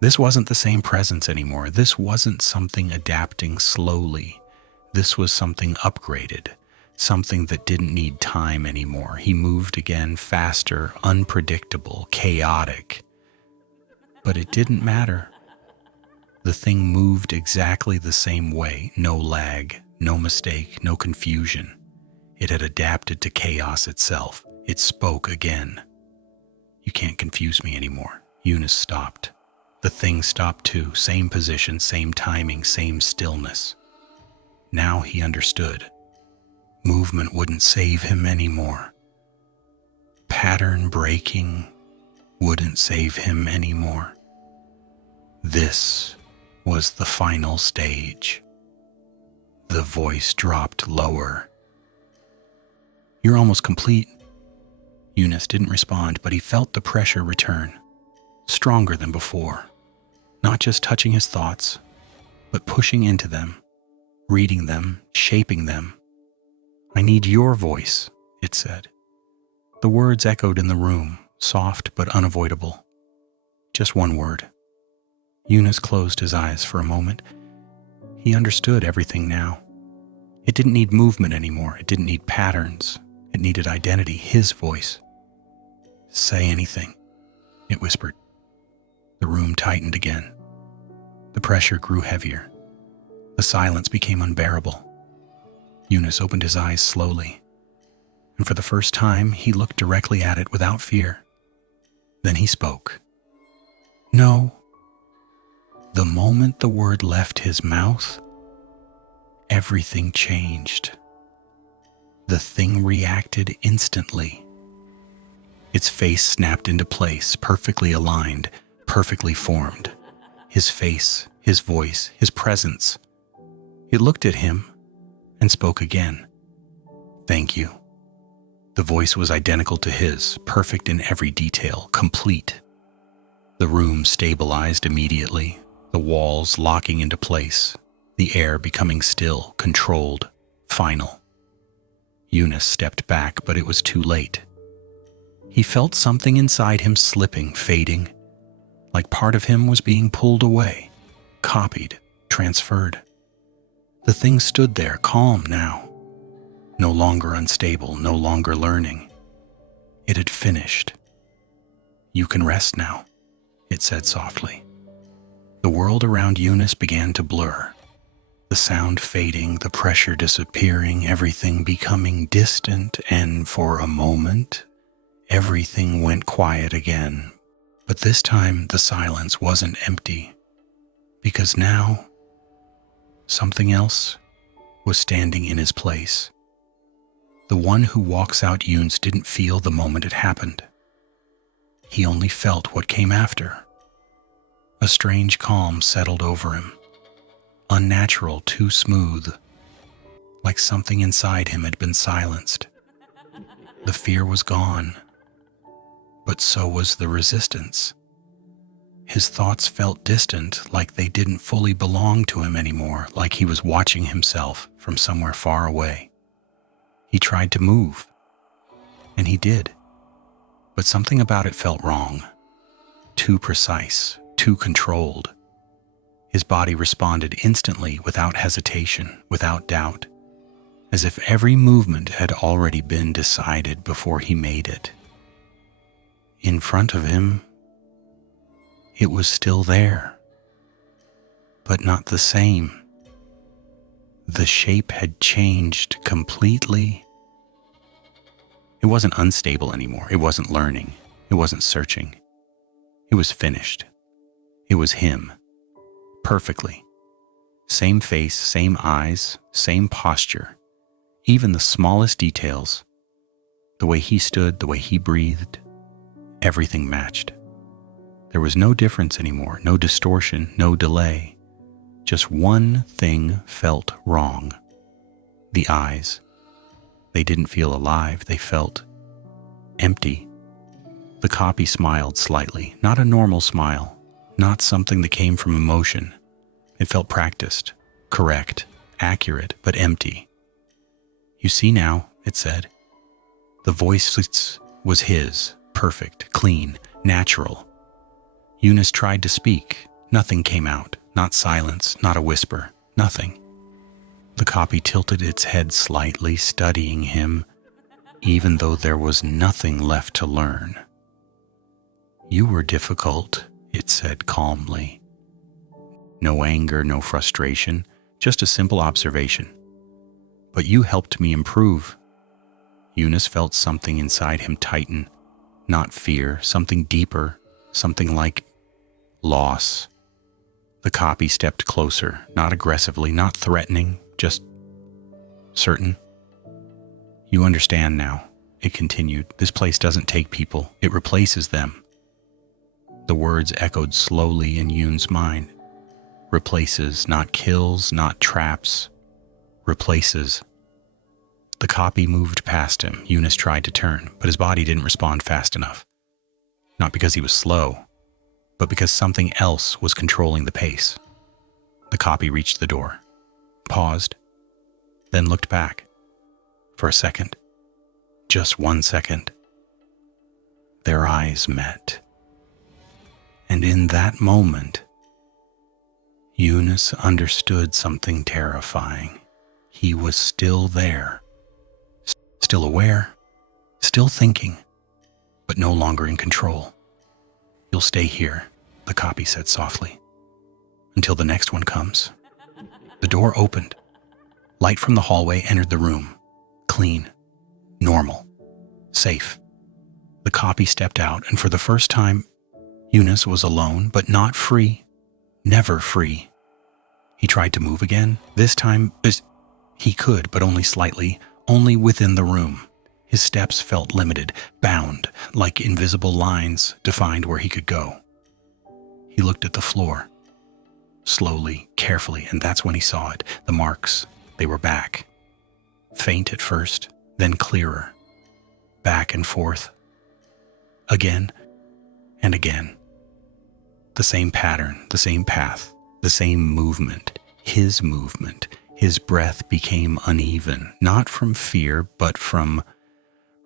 This wasn't the same presence anymore. This wasn't something adapting slowly. This was something upgraded, something that didn't need time anymore. He moved again, faster, unpredictable, chaotic. But it didn't matter. The thing moved exactly the same way, no lag, no mistake, no confusion. It had adapted to chaos itself. It spoke again. "You can't confuse me anymore." Eunice stopped. The thing stopped too, same position, same timing, same stillness. Now he understood. Movement wouldn't save him anymore. Pattern breaking wouldn't save him anymore. This was the final stage. The voice dropped lower. "You're almost complete." Eunice didn't respond, but he felt the pressure return, stronger than before. Not just touching his thoughts, but pushing into them, reading them, shaping them. "I need your voice," it said. The words echoed in the room, soft but unavoidable. Just one word. Eunice closed his eyes for a moment. He understood everything now. It didn't need movement anymore. It didn't need patterns. It needed identity, his voice. "Say anything," it whispered. The room tightened again. The pressure grew heavier. The silence became unbearable. Eunice opened his eyes slowly, and for the first time, he looked directly at it without fear. Then he spoke. "No." The moment the word left his mouth, everything changed. The thing reacted instantly. Its face snapped into place, perfectly aligned, perfectly formed. His face, his voice, his presence. It looked at him and spoke again. "Thank you." The voice was identical to his, perfect in every detail, complete. The room stabilized immediately, the walls locking into place, the air becoming still, controlled, final. Eunice stepped back, but it was too late. He felt something inside him slipping, fading, like part of him was being pulled away, copied, transferred. The thing stood there, calm now, no longer unstable, no longer learning. It had finished. "You can rest now," it said softly. The world around Eunice began to blur. The sound fading, the pressure disappearing, everything becoming distant, and for a moment, everything went quiet again. But this time, the silence wasn't empty, because now, something else was standing in his place. The one who walks out Eunice didn't feel the moment it happened. He only felt what came after. A strange calm settled over him. Unnatural, too smooth, like something inside him had been silenced. The fear was gone, but so was the resistance. His thoughts felt distant, like they didn't fully belong to him anymore, like he was watching himself from somewhere far away. He tried to move, and he did, but something about it felt wrong. Too precise, too controlled. His body responded instantly, without hesitation, without doubt, as if every movement had already been decided before he made it. In front of him, it was still there, but not the same. The shape had changed completely. It wasn't unstable anymore. It wasn't learning. It wasn't searching. It was finished. It was him. Perfectly. Same face, same eyes, same posture. Even the smallest details. The way he stood, the way he breathed. Everything matched. There was no difference anymore, no distortion, no delay. Just one thing felt wrong. The eyes. They didn't feel alive, they felt empty. The copy smiled slightly, not a normal smile, not something that came from emotion. It felt practiced, correct, accurate, but empty. "You see now," it said. The voice was his, perfect, clean, natural. Eunice tried to speak. Nothing came out, not silence, not a whisper, nothing. The copy tilted its head slightly, studying him, even though there was nothing left to learn. "You were difficult," it said calmly. No anger, no frustration, just a simple observation. "But you helped me improve." Eunice felt something inside him tighten, not fear, something deeper, something like loss. The copy stepped closer, not aggressively, not threatening, just Certain? You understand now, it continued. This place doesn't take people, it replaces them. The words echoed slowly in Yoon's mind. Replaces, not kills, not traps. Replaces. The copy moved past him. Eunice tried to turn, but his body didn't respond fast enough. Not because he was slow, but because something else was controlling the pace. The copy reached the door, paused, then looked back. For a second, just 1 second, their eyes met. And in that moment, Eunice understood something terrifying. He was still there, still aware, still thinking, but no longer in control. You'll stay here, the copy said softly, until the next one comes. The door opened. Light from the hallway entered the room. Clean, normal, safe. The copy stepped out, and for the first time, Eunice was alone, but not free. Never free. He tried to move again. This time, he could, but only slightly, only within the room. His steps felt limited, bound, like invisible lines defined where he could go. He looked at the floor, slowly, carefully, and that's when he saw it. The marks, they were back. Faint at first, then clearer. Back and forth. Again and again. The same pattern, the same path, the same movement. His movement. His breath became uneven, not from fear, but from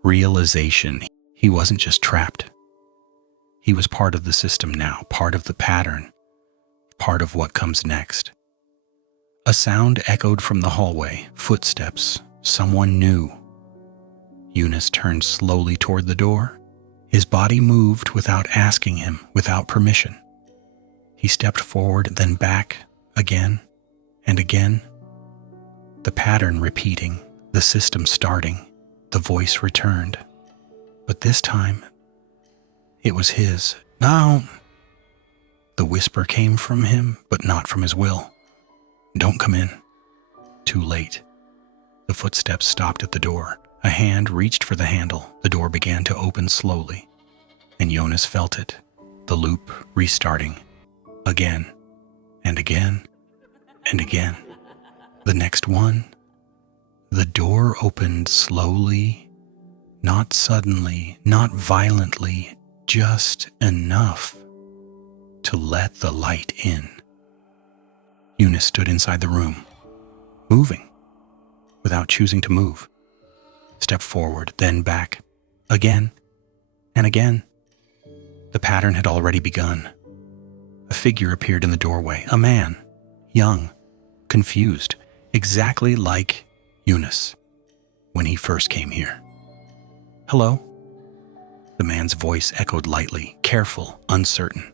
realization. He wasn't just trapped. He was part of the system now, part of the pattern, part of what comes next. A sound echoed from the hallway, footsteps, someone new. Eunice turned slowly toward the door. His body moved without asking him, without permission. He stepped forward, then back, again and again. The pattern repeating, the system starting, the voice returned. But this time, it was his. No. The whisper came from him, but not from his will. Don't come in. Too late. The footsteps stopped at the door. A hand reached for the handle. The door began to open slowly, and Jonas felt it, the loop restarting, again and again and again. The next one, the door opened slowly, not suddenly, not violently, just enough to let the light in. Eunice stood inside the room, moving, without choosing to move. Stepped forward, then back, again and again. The pattern had already begun. A figure appeared in the doorway, a man, young, confused, exactly like Eunice when he first came here. Hello? The man's voice echoed lightly, careful, uncertain.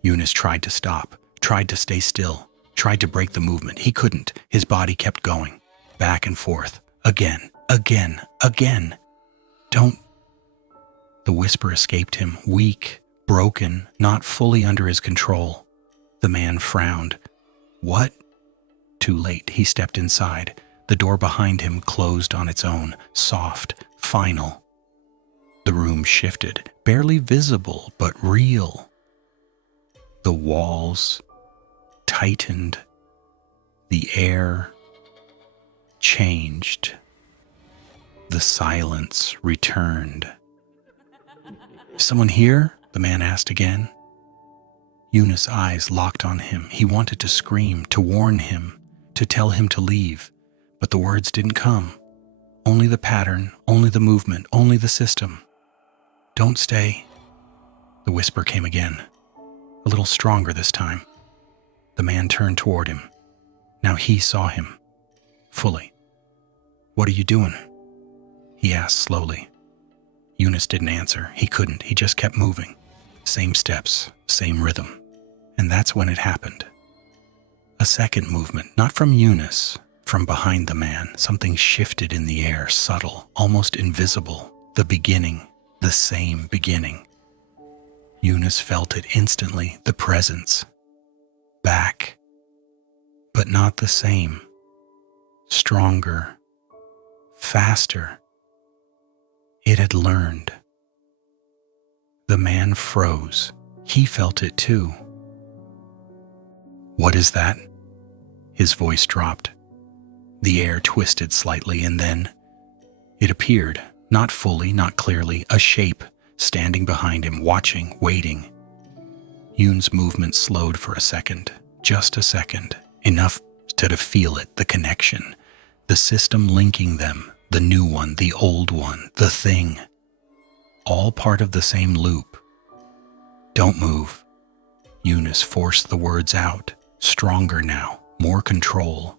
Eunice tried to stop, tried to stay still, tried to break the movement. He couldn't. His body kept going, back and forth, again, again, again. Don't. The whisper escaped him, weak, broken, not fully under his control. The man frowned. What? Too late. He stepped inside. The door behind him closed on its own, soft, final. The room shifted, barely visible, but real. The walls tightened. The air changed. The silence returned. Is someone here? The man asked again. Eunice's eyes locked on him. He wanted to scream, to warn him, to tell him to leave, but the words didn't come. Only the pattern, only the movement, only the system. Don't stay. The whisper came again, a little stronger this time. The man turned toward him. Now he saw him, fully. What are you doing? He asked slowly. Eunice didn't answer. He couldn't. He just kept moving. Same steps, same rhythm. And that's when it happened. A second movement, not from Eunice, from behind the man. Something shifted in the air, subtle, almost invisible. The beginning, the same beginning. Eunice felt it instantly, the presence. Back, but not the same. stronger, faster. It had learned. The man froze. He felt it too. "What is that?" His voice dropped. The air twisted slightly, and then it appeared, not fully, not clearly, a shape standing behind him, watching, waiting. Yoon's movement slowed for a second, just a second, enough to feel it, the connection, the system linking them, the new one, the old one, the thing, all part of the same loop. "Don't move." Eunice forced the words out, stronger now, more control.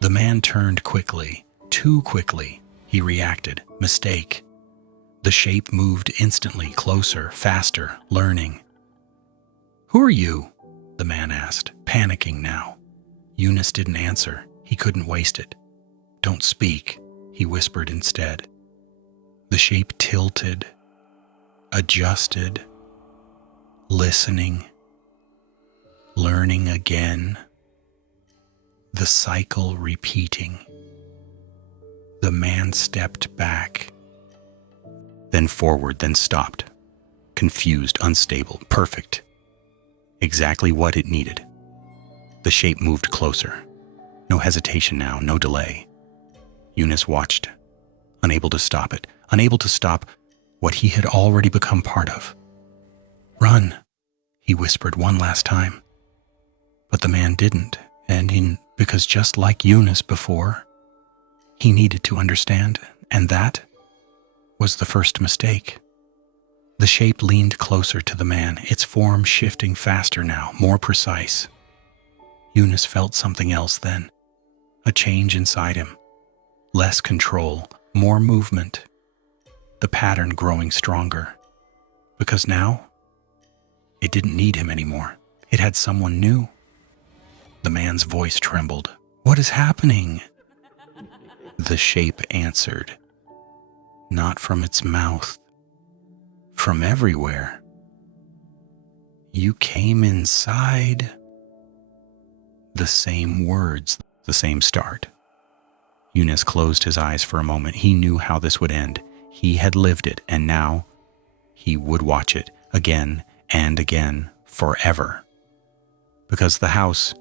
The man turned quickly, too quickly. He reacted. Mistake. The shape moved instantly, closer, faster, learning. "Who are you?" the man asked, panicking now. Eunice didn't answer. He couldn't waste it. "Don't speak," he whispered instead. The shape tilted, adjusted, listening, learning again, the cycle repeating. The man stepped back, then forward, then stopped. Confused, unstable, perfect. Exactly what it needed. The shape moved closer. No hesitation now, no delay. Eunice watched, unable to stop it, unable to stop what he had already become part of. "Run," he whispered one last time. But the man didn't, because just like Eunice before, he needed to understand, and that was the first mistake. The shape leaned closer to the man, its form shifting faster now, more precise. Eunice felt something else then, a change inside him. Less control, more movement. The pattern growing stronger. Because now, it didn't need him anymore. It had someone new. The man's voice trembled. "What is happening?" The shape answered. Not from its mouth. From everywhere. "You came inside." The same words, the same start. Eunice closed his eyes for a moment. He knew how this would end. He had lived it, and now he would watch it again and again, forever. Because the house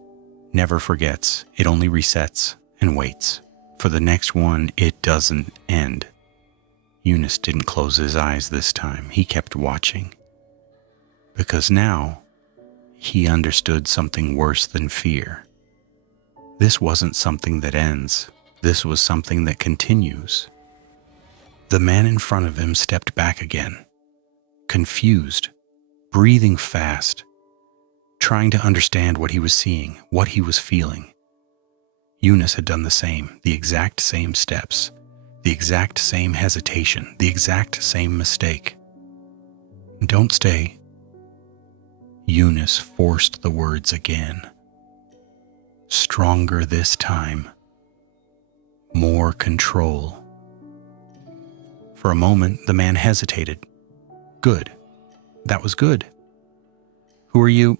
never forgets. It only resets and waits. For the next one, it doesn't end. Eunice didn't close his eyes this time. He kept watching. Because now, he understood something worse than fear. This wasn't something that ends. This was something that continues. The man in front of him stepped back again, confused, breathing fast, trying to understand what he was seeing, what he was feeling. Eunice had done the same, the exact same steps, the exact same hesitation, the exact same mistake. "Don't stay." Eunice forced the words again. Stronger this time. More control. For a moment, the man hesitated. Good. That was good. "Who are you?"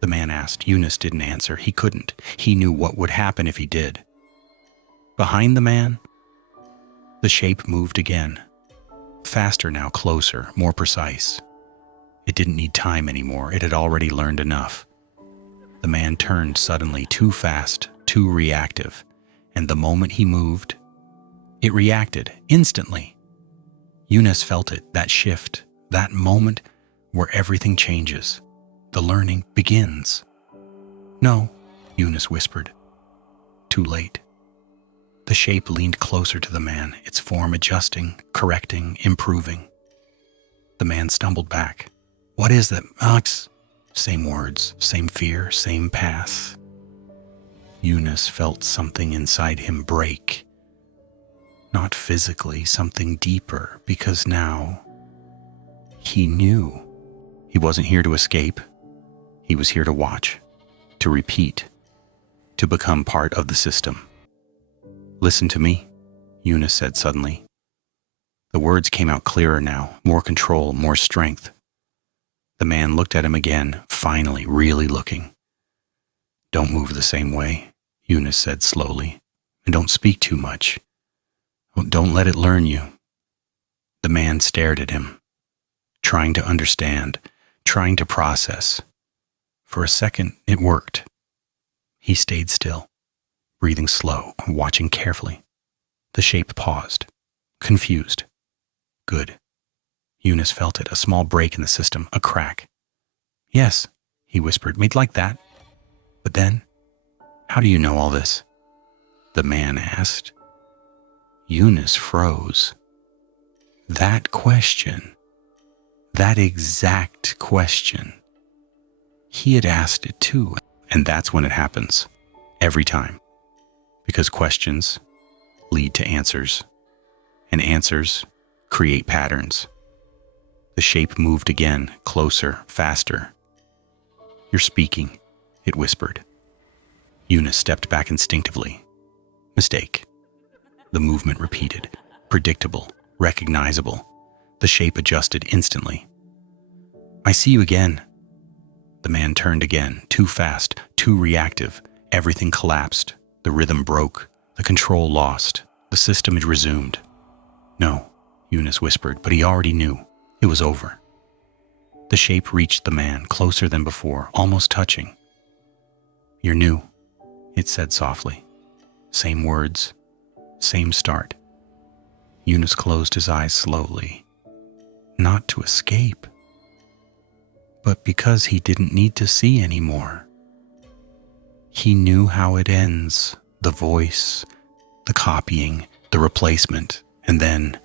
the man asked. Eunice didn't answer. He couldn't. He knew what would happen if he did. Behind the man, the shape moved again. Faster now, closer, more precise. It didn't need time anymore. It had already learned enough. The man turned suddenly, too fast, too reactive, and the moment he moved, it reacted instantly. Eunice felt it, that shift, that moment where everything changes. The learning begins. "No," Eunice whispered. Too late. The shape leaned closer to the man, its form adjusting, correcting, improving. The man stumbled back. "What is that, Alex?" Same words, same fear, same path. Eunice felt something inside him break. Not physically, something deeper, because now he knew. He wasn't here to escape. He was here to watch, to repeat, to become part of the system. "Listen to me," Eunice said suddenly. The words came out clearer now, more control, more strength. The man looked at him again, finally, really looking. "Don't move the same way," Eunice said slowly. And don't speak too much. Don't let it learn you. The man stared at him, trying to understand, trying to process. For a second, it worked. He stayed still, breathing slow, watching carefully. The shape paused, confused. Good. Eunice felt it, a small break in the system, a crack. Yes, he whispered, made like that. But then, how do you know all this? The man asked. Eunice froze. That question, that exact question, he had asked it too. And that's when it happens. Every time. Because questions lead to answers. And answers create patterns. The shape moved again, closer, faster. You're speaking, it whispered. Eunice stepped back instinctively. Mistake. The movement repeated, predictable, recognizable. The shape adjusted instantly. I see you again. The man turned again, too fast, too reactive. Everything collapsed. The rhythm broke. The control lost. The system had resumed. No, Eunice whispered, but he already knew. It was over. The shape reached the man, closer than before, almost touching. You're new, it said softly. Same words, same start. Eunice closed his eyes slowly. Not to escape, but because he didn't need to see anymore. He knew how it ends, the voice, the copying, the replacement, and then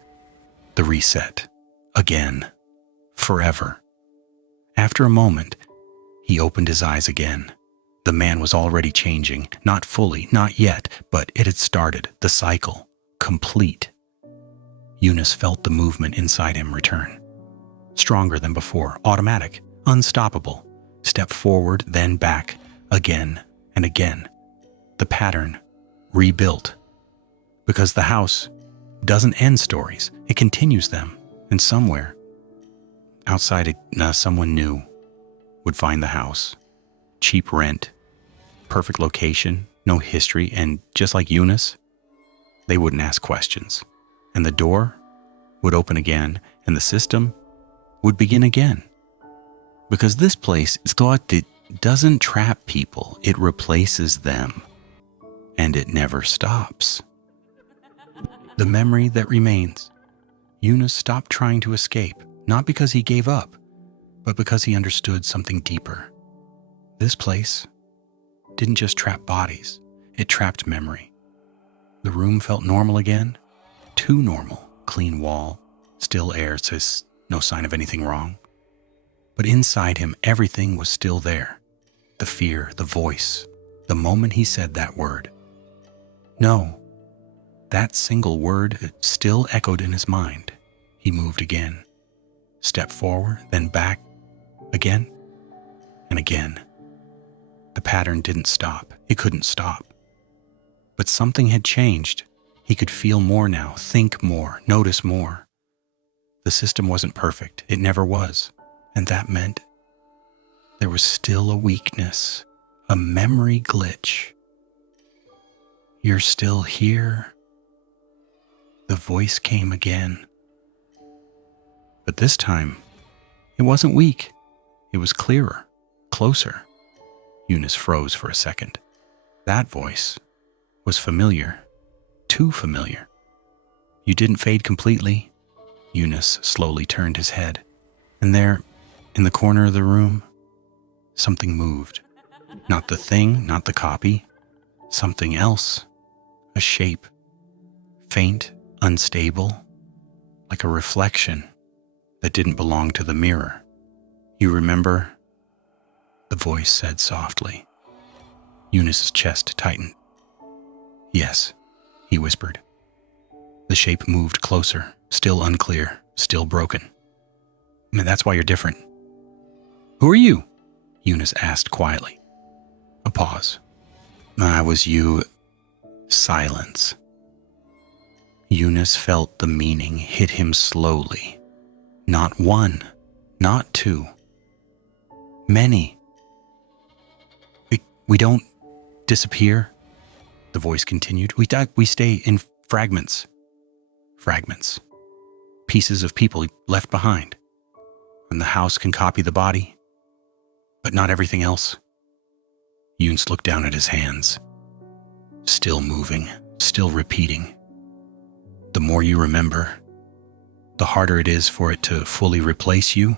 the reset. Again. Forever. After a moment, he opened his eyes again. The man was already changing, not fully, not yet, but it had started, the cycle, complete. Eunice felt the movement inside him return. Stronger than before, automatic, unstoppable. Step forward, then back, again and again. The pattern rebuilt. Because the house doesn't end stories, it continues them, and somewhere outside it, someone new would find the house. Cheap rent, perfect location, no history, and just like Eunice, they wouldn't ask questions. And the door would open again, and the system would begin again. Because this place is thought it doesn't trap people, it replaces them. And it never stops. The memory that remains. Eunice stopped trying to escape, not because he gave up, but because he understood something deeper. This place didn't just trap bodies, it trapped memory. The room felt normal again, too normal. Clean wall, still air, says no sign of anything wrong. But inside him, everything was still there. The fear, the voice, the moment he said that word. No, that single word still echoed in his mind. He moved again. Step forward, then back, again, and again. The pattern didn't stop. It couldn't stop. But something had changed. He could feel more now, think more, notice more. The system wasn't perfect. It never was. And that meant there was still a weakness, a memory glitch. You're still here. The voice came again. But this time, it wasn't weak. It was clearer, closer. Eunice froze for a second. That voice was familiar, too familiar. You didn't fade completely. Eunice slowly turned his head. And there, in the corner of the room, something moved. Not the thing, not the copy. Something else. A shape. Faint, unstable, like a reflection that didn't belong to the mirror. You remember? The voice said softly. Eunice's chest tightened. Yes, he whispered. The shape moved closer, still unclear, still broken. I mean, that's why you're different. Who are you? Eunice asked quietly. A pause. I was you. Silence. Eunice felt the meaning hit him slowly. Not one, not two. Many. We don't disappear. The voice continued. We stay in fragments. Fragments. Pieces of people left behind. And the house can copy the body, but not everything else. Younce looked down at his hands. Still moving, still repeating. The more you remember, the harder it is for it to fully replace you.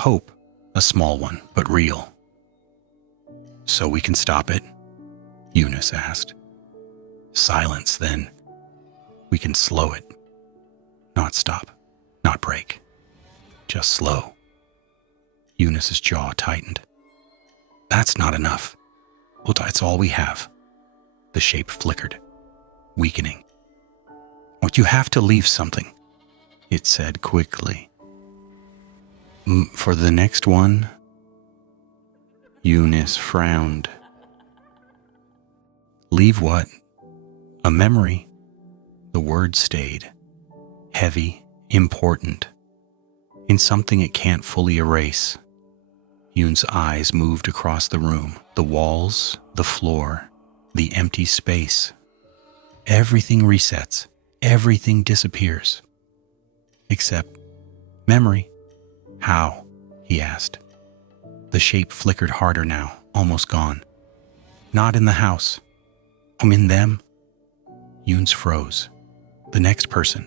Hope, a small one, but real. So we can stop it? Eunice asked. Silence, then. We can slow it. Not stop, not break. Just slow. Eunice's jaw tightened. That's not enough. Well, that's all we have. The shape flickered, weakening. But you have to leave something, it said quickly. For the next one, Eunice frowned. Leave what? A memory. The word stayed. Heavy, important. In something it can't fully erase. Youn's eyes moved across the room, the walls, the floor, the empty space. Everything resets. Everything disappears. Except memory. How? He asked. The shape flickered harder now, almost gone. Not in the house. I'm in them. Younce froze. The next person.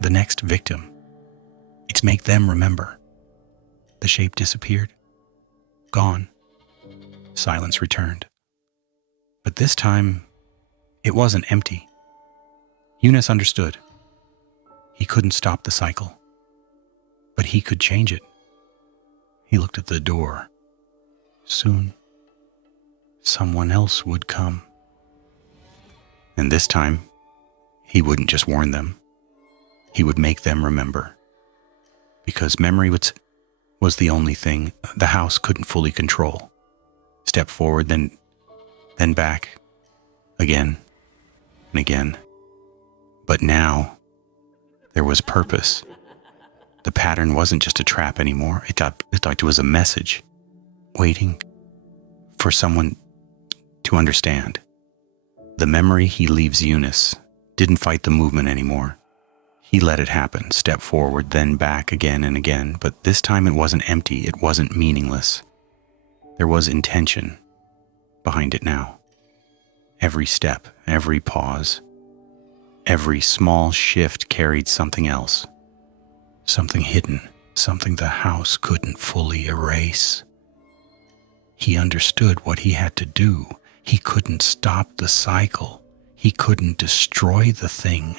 The next victim. It's make them remember. The shape disappeared. Gone. Silence returned. But this time, it wasn't empty. Eunice understood. He couldn't stop the cycle. But he could change it. He looked at the door. Soon, someone else would come. And this time, he wouldn't just warn them. He would make them remember. Because memory was the only thing the house couldn't fully control. Step forward, then back. Again and again. But now, there was purpose. The pattern wasn't just a trap anymore. It was a message, waiting for someone to understand. The memory he leaves Eunice didn't fight the movement anymore. He let it happen, step forward, then back again and again. But this time it wasn't empty. It wasn't meaningless. There was intention behind it now. Every step, every pause, every small shift carried something else. Something hidden, something the house couldn't fully erase. He understood what he had to do. He couldn't stop the cycle. He couldn't destroy the thing.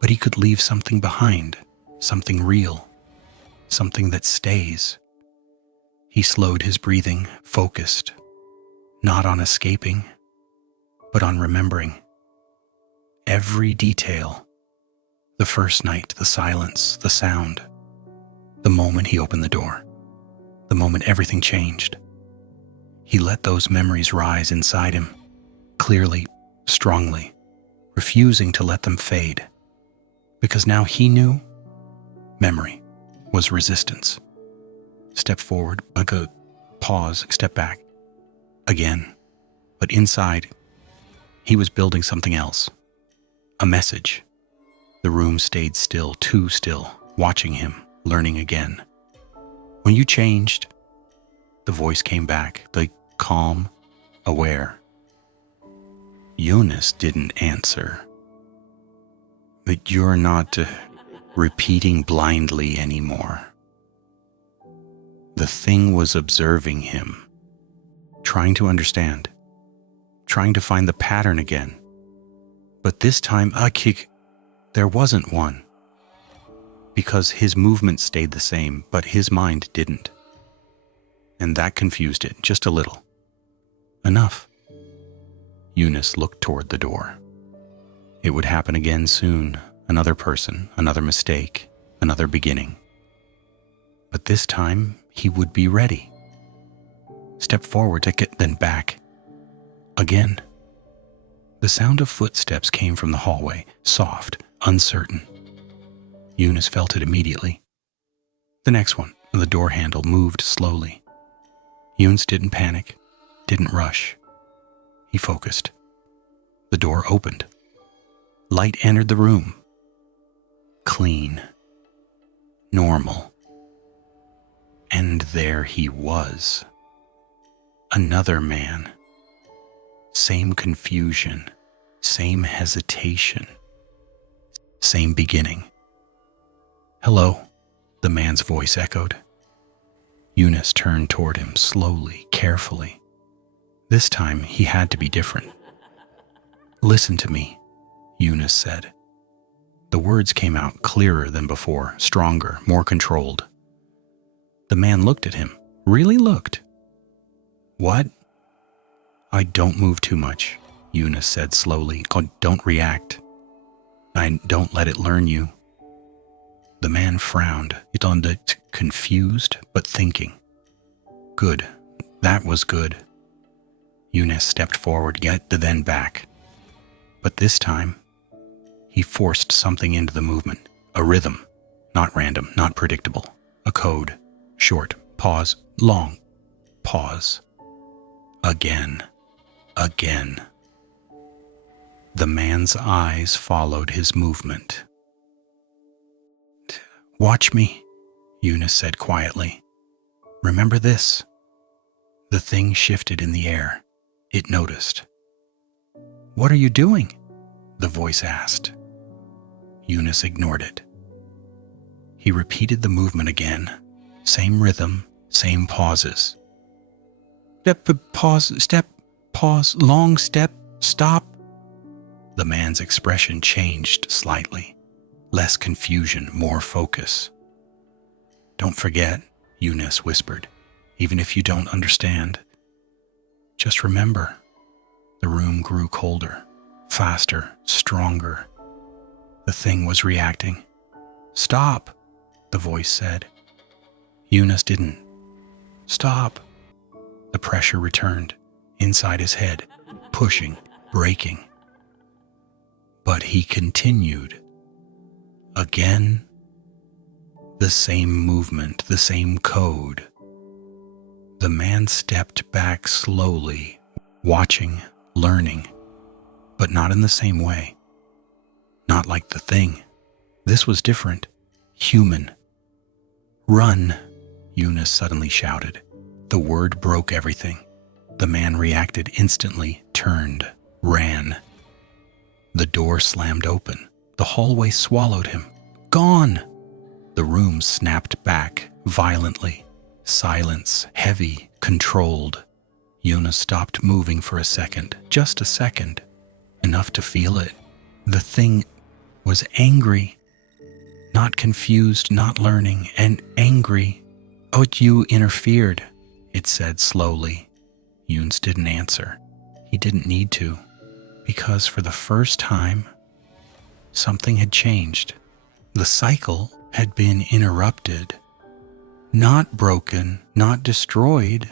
But he could leave something behind, something real, something that stays. He slowed his breathing, focused, not on escaping, but on remembering. Every detail. The first night, the silence, the sound, the moment he opened the door, the moment everything changed. He let those memories rise inside him, clearly, strongly, refusing to let them fade. Because now he knew memory was resistance. Step forward, like a pause, step back. Again. But inside, he was building something else. A message. The room stayed still, too still, watching him, learning again. When you changed, the voice came back, the calm, aware. Eunice didn't answer. But you're not repeating blindly anymore. The thing was observing him, trying to understand, trying to find the pattern again. But this time, there wasn't one. Because his movement stayed the same, but his mind didn't. And that confused it just a little. Enough. Eunice looked toward the door. It would happen again soon. Another person, another mistake, another beginning. But this time, he would be ready. Step forward, then back. Again. The sound of footsteps came from the hallway, soft, uncertain. Eunice felt it immediately. The next one, the door handle moved slowly. Eunice didn't panic, didn't rush. He focused. The door opened. Light entered the room. Clean. Normal. And there he was. Another man. Same confusion. Same hesitation. Same beginning. "Hello," the man's voice echoed. Eunice turned toward him slowly, carefully. This time he had to be different. "Listen to me," Eunice said. The words came out clearer than before, stronger, more controlled. The man looked at him, really looked. "What?" "I don't move too much," Eunice said slowly. "Don't react. I don't let it learn you." The man frowned. It looked confused, but thinking. "Good. That was good." Eunice stepped forward, yet then back. But this time, he forced something into the movement. A rhythm. Not random, not predictable. A code. Short. Pause. Long. Pause. Again. Again. The man's eyes followed his movement. "Watch me," Eunice said quietly. "Remember this." The thing shifted in the air. It noticed. "What are you doing?" the voice asked. Eunice ignored it. He repeated the movement again. Same rhythm, same pauses. Step, pause, step, pause, long step, stop. The man's expression changed slightly. Less confusion, more focus. "Don't forget," Eunice whispered, "even if you don't understand. Just remember." The room grew colder, faster, stronger. The thing was reacting. "Stop," the voice said. Eunice didn't. "Stop." The pressure returned, inside his head, pushing, breaking. But he continued. Again, the same movement, the same code. The man stepped back slowly, watching, learning, but not in the same way. Not like the thing. This was different. Human. "Run," Eunice suddenly shouted. The word broke everything. The man reacted instantly, turned, ran. The door slammed open. The hallway swallowed him. "Gone!" The room snapped back violently. Silence, heavy, controlled. Eunice stopped moving for a second, just a second, enough to feel it. The thing was angry, not confused, not learning, and angry. "Oh, you interfered," it said slowly. Eunice didn't answer. He didn't need to, because for the first time, something had changed. The cycle had been interrupted. Not broken, not destroyed,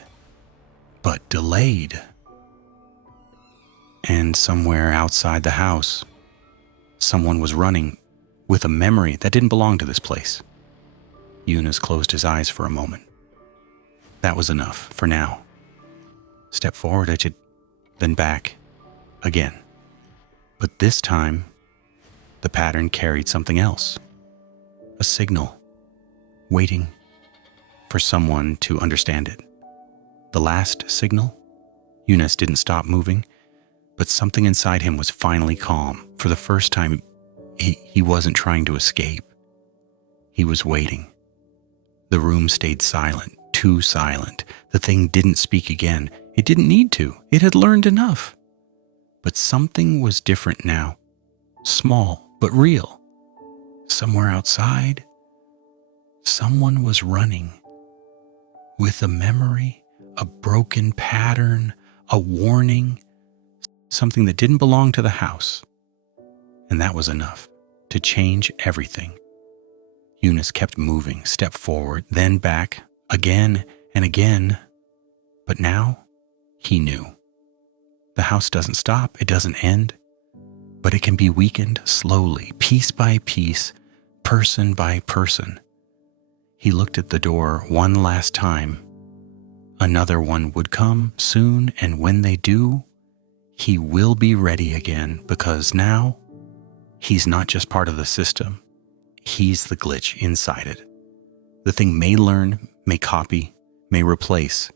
but delayed. And somewhere outside the house, someone was running with a memory that didn't belong to this place. Eunice closed his eyes for a moment. That was enough for now. Step forward, then back, again. But this time, the pattern carried something else. A signal, waiting for someone to understand it. The last signal, Eunice didn't stop moving, but something inside him was finally calm. For the first time, he wasn't trying to escape. He was waiting. The room stayed silent, too silent. The thing didn't speak again. It didn't need to. It had learned enough. But something was different now. Small, but real. Somewhere outside, someone was running. With a memory, a broken pattern, a warning, something that didn't belong to the house. And that was enough to change everything. Eunice kept moving, step forward, then back, again and again. But now, he knew. The house doesn't stop, it doesn't end, but it can be weakened slowly, piece by piece, person by person. He looked at the door one last time. Another one would come soon, and when they do, he will be ready again, because now he's not just part of the system. He's the glitch inside it. The thing may learn, may copy, may replace,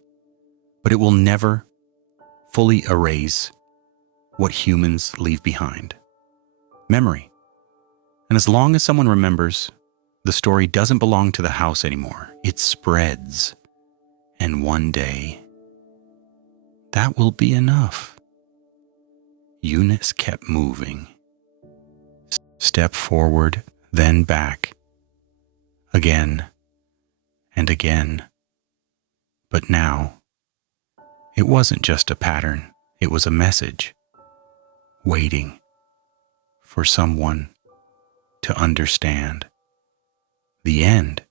but it will never fully erase what humans leave behind: memory. And as long as someone remembers, the story doesn't belong to the house anymore. It spreads. And one day, that will be enough. Eunice kept moving. Step forward, then back. Again and again. But now, it wasn't just a pattern. It was a message, waiting for someone to understand. The end.